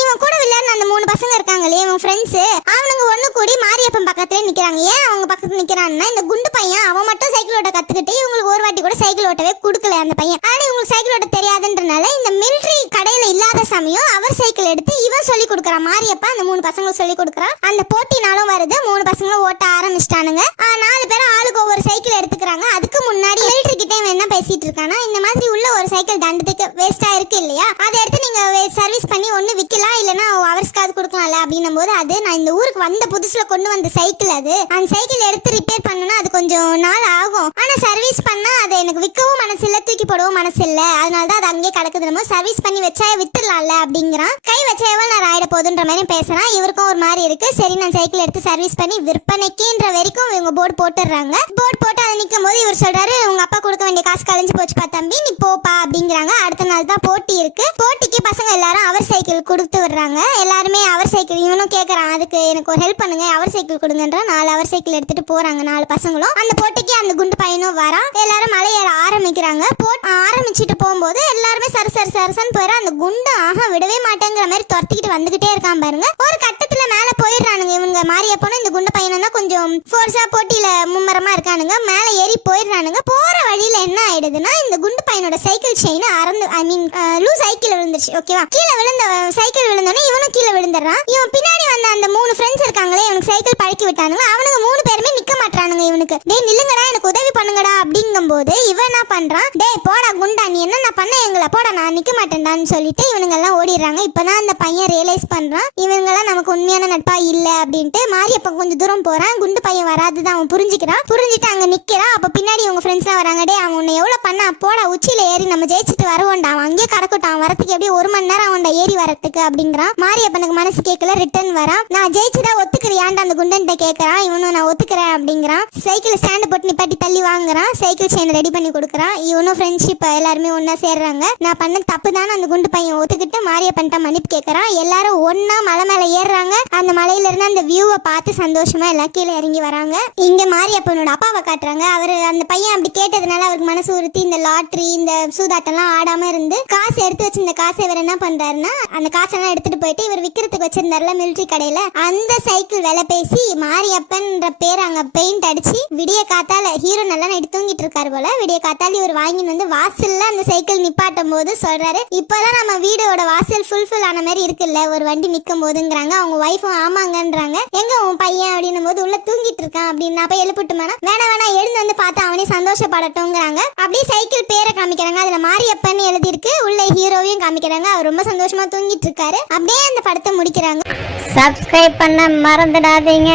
இவன் கூட விளையாடுன அந்த 3 பசங்க இருக்காங்களே இவன் ஃப்ரெண்ட்ஸ், அவனுங்க ஒண்ணு கூடி மாரியப்பன் பக்கத்துல நிக்கிறாங்க. ஏன் அவங்க பக்கத்துல நிக்கிறான்னா, இந்த குண்டு பையன் அவன் மட்டும் சைக்கிள் ஓட்ட கத்துக்கிட்டு இவங்களுக்கு ஒரு வாட்டி கூட சைக்கிள் ஓட்டவே கொடுக்கல அந்த பையன். ஆனா இவங்களுக்கு சைக்கிள் ஓட்ட தெரியாதுன்றனால இந்த மிலிட்ரி கடையில இல்லாத சமயம் அவர் சைக்கிள் எடுத்து இவன் சொல்லி கொடுக்குறான், மாரியப்பா அந்த 3 பசங்களும் சொல்லி கொடுக்குறான். அந்த போட்டினாலும் வருது, 3 பசங்களும் ஓட்ட ஆரம்பிச்சிட்டானுங்க. 4 பேரும் ஆளுக்கு ஒவ்வொரு சைக்கிள் எடுத்துக்கிறாங்க. அதுக்கு முன்னாடி மிலிட்ரி கிட்ட இவன் என்ன பேசிட்டு இருக்கானா, இந்த மாதிரி உள்ள ஒரு சைக்கிள் தண்டத்துக்கு வேஸ்டா இருக்கு இல்லையா, அதை எடுத்து நீங்க சர்வீஸ் பண்ணி ஒண்ணு விக்கலாம், இல்லைன்னா அவர்ஸ்க்காவது கொடுக்கலாம்ல அப்படின்னும் போது, அது நான் இந்த ஊருக்கு வந்த புதுசுல கொண்டு வந்த சைக்கிள், அது அந்த சைக்கிள் எடுத்து ரிப்பேர் பண்ணணும்னா அது கொஞ்சம் நாள் ஆகும், ஆனா சர்வீஸ் பண்ணா அதை எனக்கு விற்கவும் மனசு இல்ல, தூக்கி போடவும் மனசு இல்ல, அதனால தான் அது அங்கே கிடக்குது, நம்ம சர்வீஸ் பண்ணி வச்சா வித்துடலாம்ல அப்படிங்கிறான். கை வச்சா எவ்வளவு நேரம் ஆயிட போகுதுன்ற மாதிரி பேசுறான். இவருக்கும் ஒரு மாதிரி இருக்கு. சரி நான் சைக்கிள் எடுத்து சர்வீஸ் பண்ணி விற்பனைக்குன்ற வரைக்கும் இவங்க போர்டு போட்டுடுறாங்க. போர்டு போட்டு அதை நிற்கும் போது இவர் சொல்றாரு, உங்க அப்பா கொடுக்க வேண்டிய காசு கழிஞ்சு போச்சுப்பா தம்பி, நீ போப்பா அப்படிங்கிறாங்க. அடுத்த நாள் தான் போட்டி இருக்கு. போட்டிக்கு பசங்க எல்லாரும் அவர் சைக்கிள் கொடுத்து விடுறாங்க. எல்லாருமே அவர் சைக்கிள், இவனும் கேட்கறான், அதுக்கு எனக்கு ஒரு ஹெல்ப் பண்ணுங்க, அவர் சைக்கிள் கொடுங்கன்ற 4 அவர் சைக்கிள் எடுத்துட்டு போறாங்க 4 பசங்களும். அந்த போட்டிக்கு அந்த குண்டு பையனும் வரா. எல்லாரும் மலை ஏற ஆரம்பிக்கிறாங்க. ஆரம்பிச்சுட்டு போகும்போது எல்லாருமே சரசன்னு போயிடும். அந்த குண்டு விடவே மாட்டேங்கிற மாதிரி துரத்திக்கிட்டு வந்துகிட்டே இருக்கான் பாருங்க. ஒரு கட்டத்துல மேல போயிடுறானுங்க இவங்க. மாரியப்பனும் இந்த குண்டு பையனும் தான் கொஞ்சம் ஃபோர்ஸா போட்டியில மும்மரமா இருக்கானுங்க. மேல ஏறி போயிடுறானுங்க. போற வழியில என்ன ஆயிடுதுன்னா, இந்த குண்டு பையனோட சைக்கிள் செயின் அறந்து, ஐ மீன் லூஸ் சைக்கிள் விழுந்துருச்சு. ஓகேவா, கீழே விழுந்த சைக்கிள் விழுந்தோடனே இவனும் கீழே விழுந்துடுறான். இவன் பின்னாடி வந்த அந்த 3 ஃப்ரெண்ட்ஸ் இருக்காங்களே இவனுக்கு சைக்கிள் பழக்கி விட்டானுங்க. அவனுங்க 3 பேருமே நிக்க மாட்டானுங்க இவனுக்கு. டேய் நில்லுங்கடா, எனக்கு உதவி பண்ணுங்கடா அப்படிங்கும் போது இவன் என்ன பண்றான், டேய் போடா குண்டா, நீ என்ன பண்ண எங்களை, போடா நான் நிக்க மாட்டேன்டான்னு சொல்லிட்டு இவனுங்க எல்லாம் ஓடிடுறாங்க. இப்பதான் அந்த பையன் ரியலைஸ் பண்றான், இவங்க எல்லாம் நமக்கு உண்மையான நட்பா இல்ல அப்படின்ட்டு. மாரியப்பன் கொஞ்சம் தூரம் போறான். குண்டு பையன் வராதுதான் அவன் புரிஞ்சுக்கிறான். புரிஞ்சுட்டு அங்க நிக்கிறான். அப்ப பின்னாடி இவங்க ஃப்ரெண்ட்ஸ் எல்லாம் வராங்க. டே அவன் உன்னை எவ்வளவு பண்ணா, போடா உச்சியில ஏறி நம்ம ஜெயிச்சுட்டு வருவோம்டா, அவன் அங்கேயே கடக்கட்டான், வரத்துக்கு எப்படி 1 மணி நேரம் அவன்டா ஏறி வரத்துக்கு அப்படிங்கிறான். மாரியப்பனுக்கு மனசு கேட்கல, ரிட்டர்ன் வரான். நான் ஜெயிச்சுதா ஒத்துக்கிறியான்டா அந்த குண்டன்ட்ட கேட்கறான். இவனும் நான் ஒத்துக்கிறேன் அப்படிங்கிறான். சைக்கிள் ஸ்டாண்ட் போட்டு நிப்பாட்டி தள்ளி வாங்குறான். சைக்கிள் செயின் ரெடி பண்ணி கொடுக்குறான். இவனும் ஃப்ரெண்ட்ஷிப் எல்லாருமே ஒன்னா சேர்றாங்க. நான் பண்ண தப்பு தானே அந்த குண்டு பையன் ஒத்துக்கிட்டு மாரியப்பன்ட்ட மன்னிப்பு கேட்கறான். எல்லாரும் ஒன்னா மலை மேல ஏறுறாங்க. அந்த மலையில இருந்து அந்த வியூவை பார்த்து சந்தோஷமா எல்லாம் கீழே இறங்கி வராங்க. இங்க மாரியப்பனோட அப்பாவை காட்டுறாங்க. அவரு அந்த பையன் அப்படி கேட்டதுனால அவருக்கு மனசு உறுத்தி இந்த லாட்டரி இந்த சூதாட்டம்லாம் ஆடாம இருந்து காசு எடுத்து வச்சிருந்த காசை இவர் என்ன பண்றாருன்னா, அந்த காசெல்லாம் எடுத்துட்டு போயிட்டு இவர் விக்கிறதுக்கு வச்சிருந்தாருல மிலிட்ரி கடையில, அந்த சைக்கிள் விலை பேசி மாரியப்பன்ற பேர் அங்க போய் பெயிண்ட் அடிச்சு விடிய காத்தால ஹீரோ நல்லா நைட்டு தூங்கிட்டு இருக்காரு போல. விடிய காத்தால இவர் வாங்கிட்டு வந்து வாசல்ல அந்த சைக்கிள் நிப்பாட்டும் போது சொல்றாரு, இப்பதான் நம்ம வீடோட வாசல் ஃபுல்ஃபில் ஆன மாதிரி இருக்குல்ல ஒரு வண்டி நிக்கும் போதுங்கிறாங்க. அவங்க ஒய்ஃபும் ஆமாங்கன்றாங்க. எங்க உன் பையன் அப்படின்னும் போது உள்ள தூங்கிட்டு இருக்கான் அப்படின்னு நான் போய் எழுப்பிட்டுமானா, வேணா எழுந்து வந்து பார்த்தா அவனே சந்தோஷப்படட்டும்ங்கிறாங்க. அப்படியே சைக்கிள் பேரை காமிக்கிறாங்க. அதுல மாரியப்பன்னு எழுதிருக்கு. உள்ள ஹீரோவையும் காமிக்கிறாங்க. அவர் ரொம்ப சந்தோஷமா தூங்கிட்டு இருக்காரு. அப்படியே அந்த படத்தை முடிக்கிறாங்க. சப்ஸ்கிரைப் பண்ண மறந்துடாதீங்க.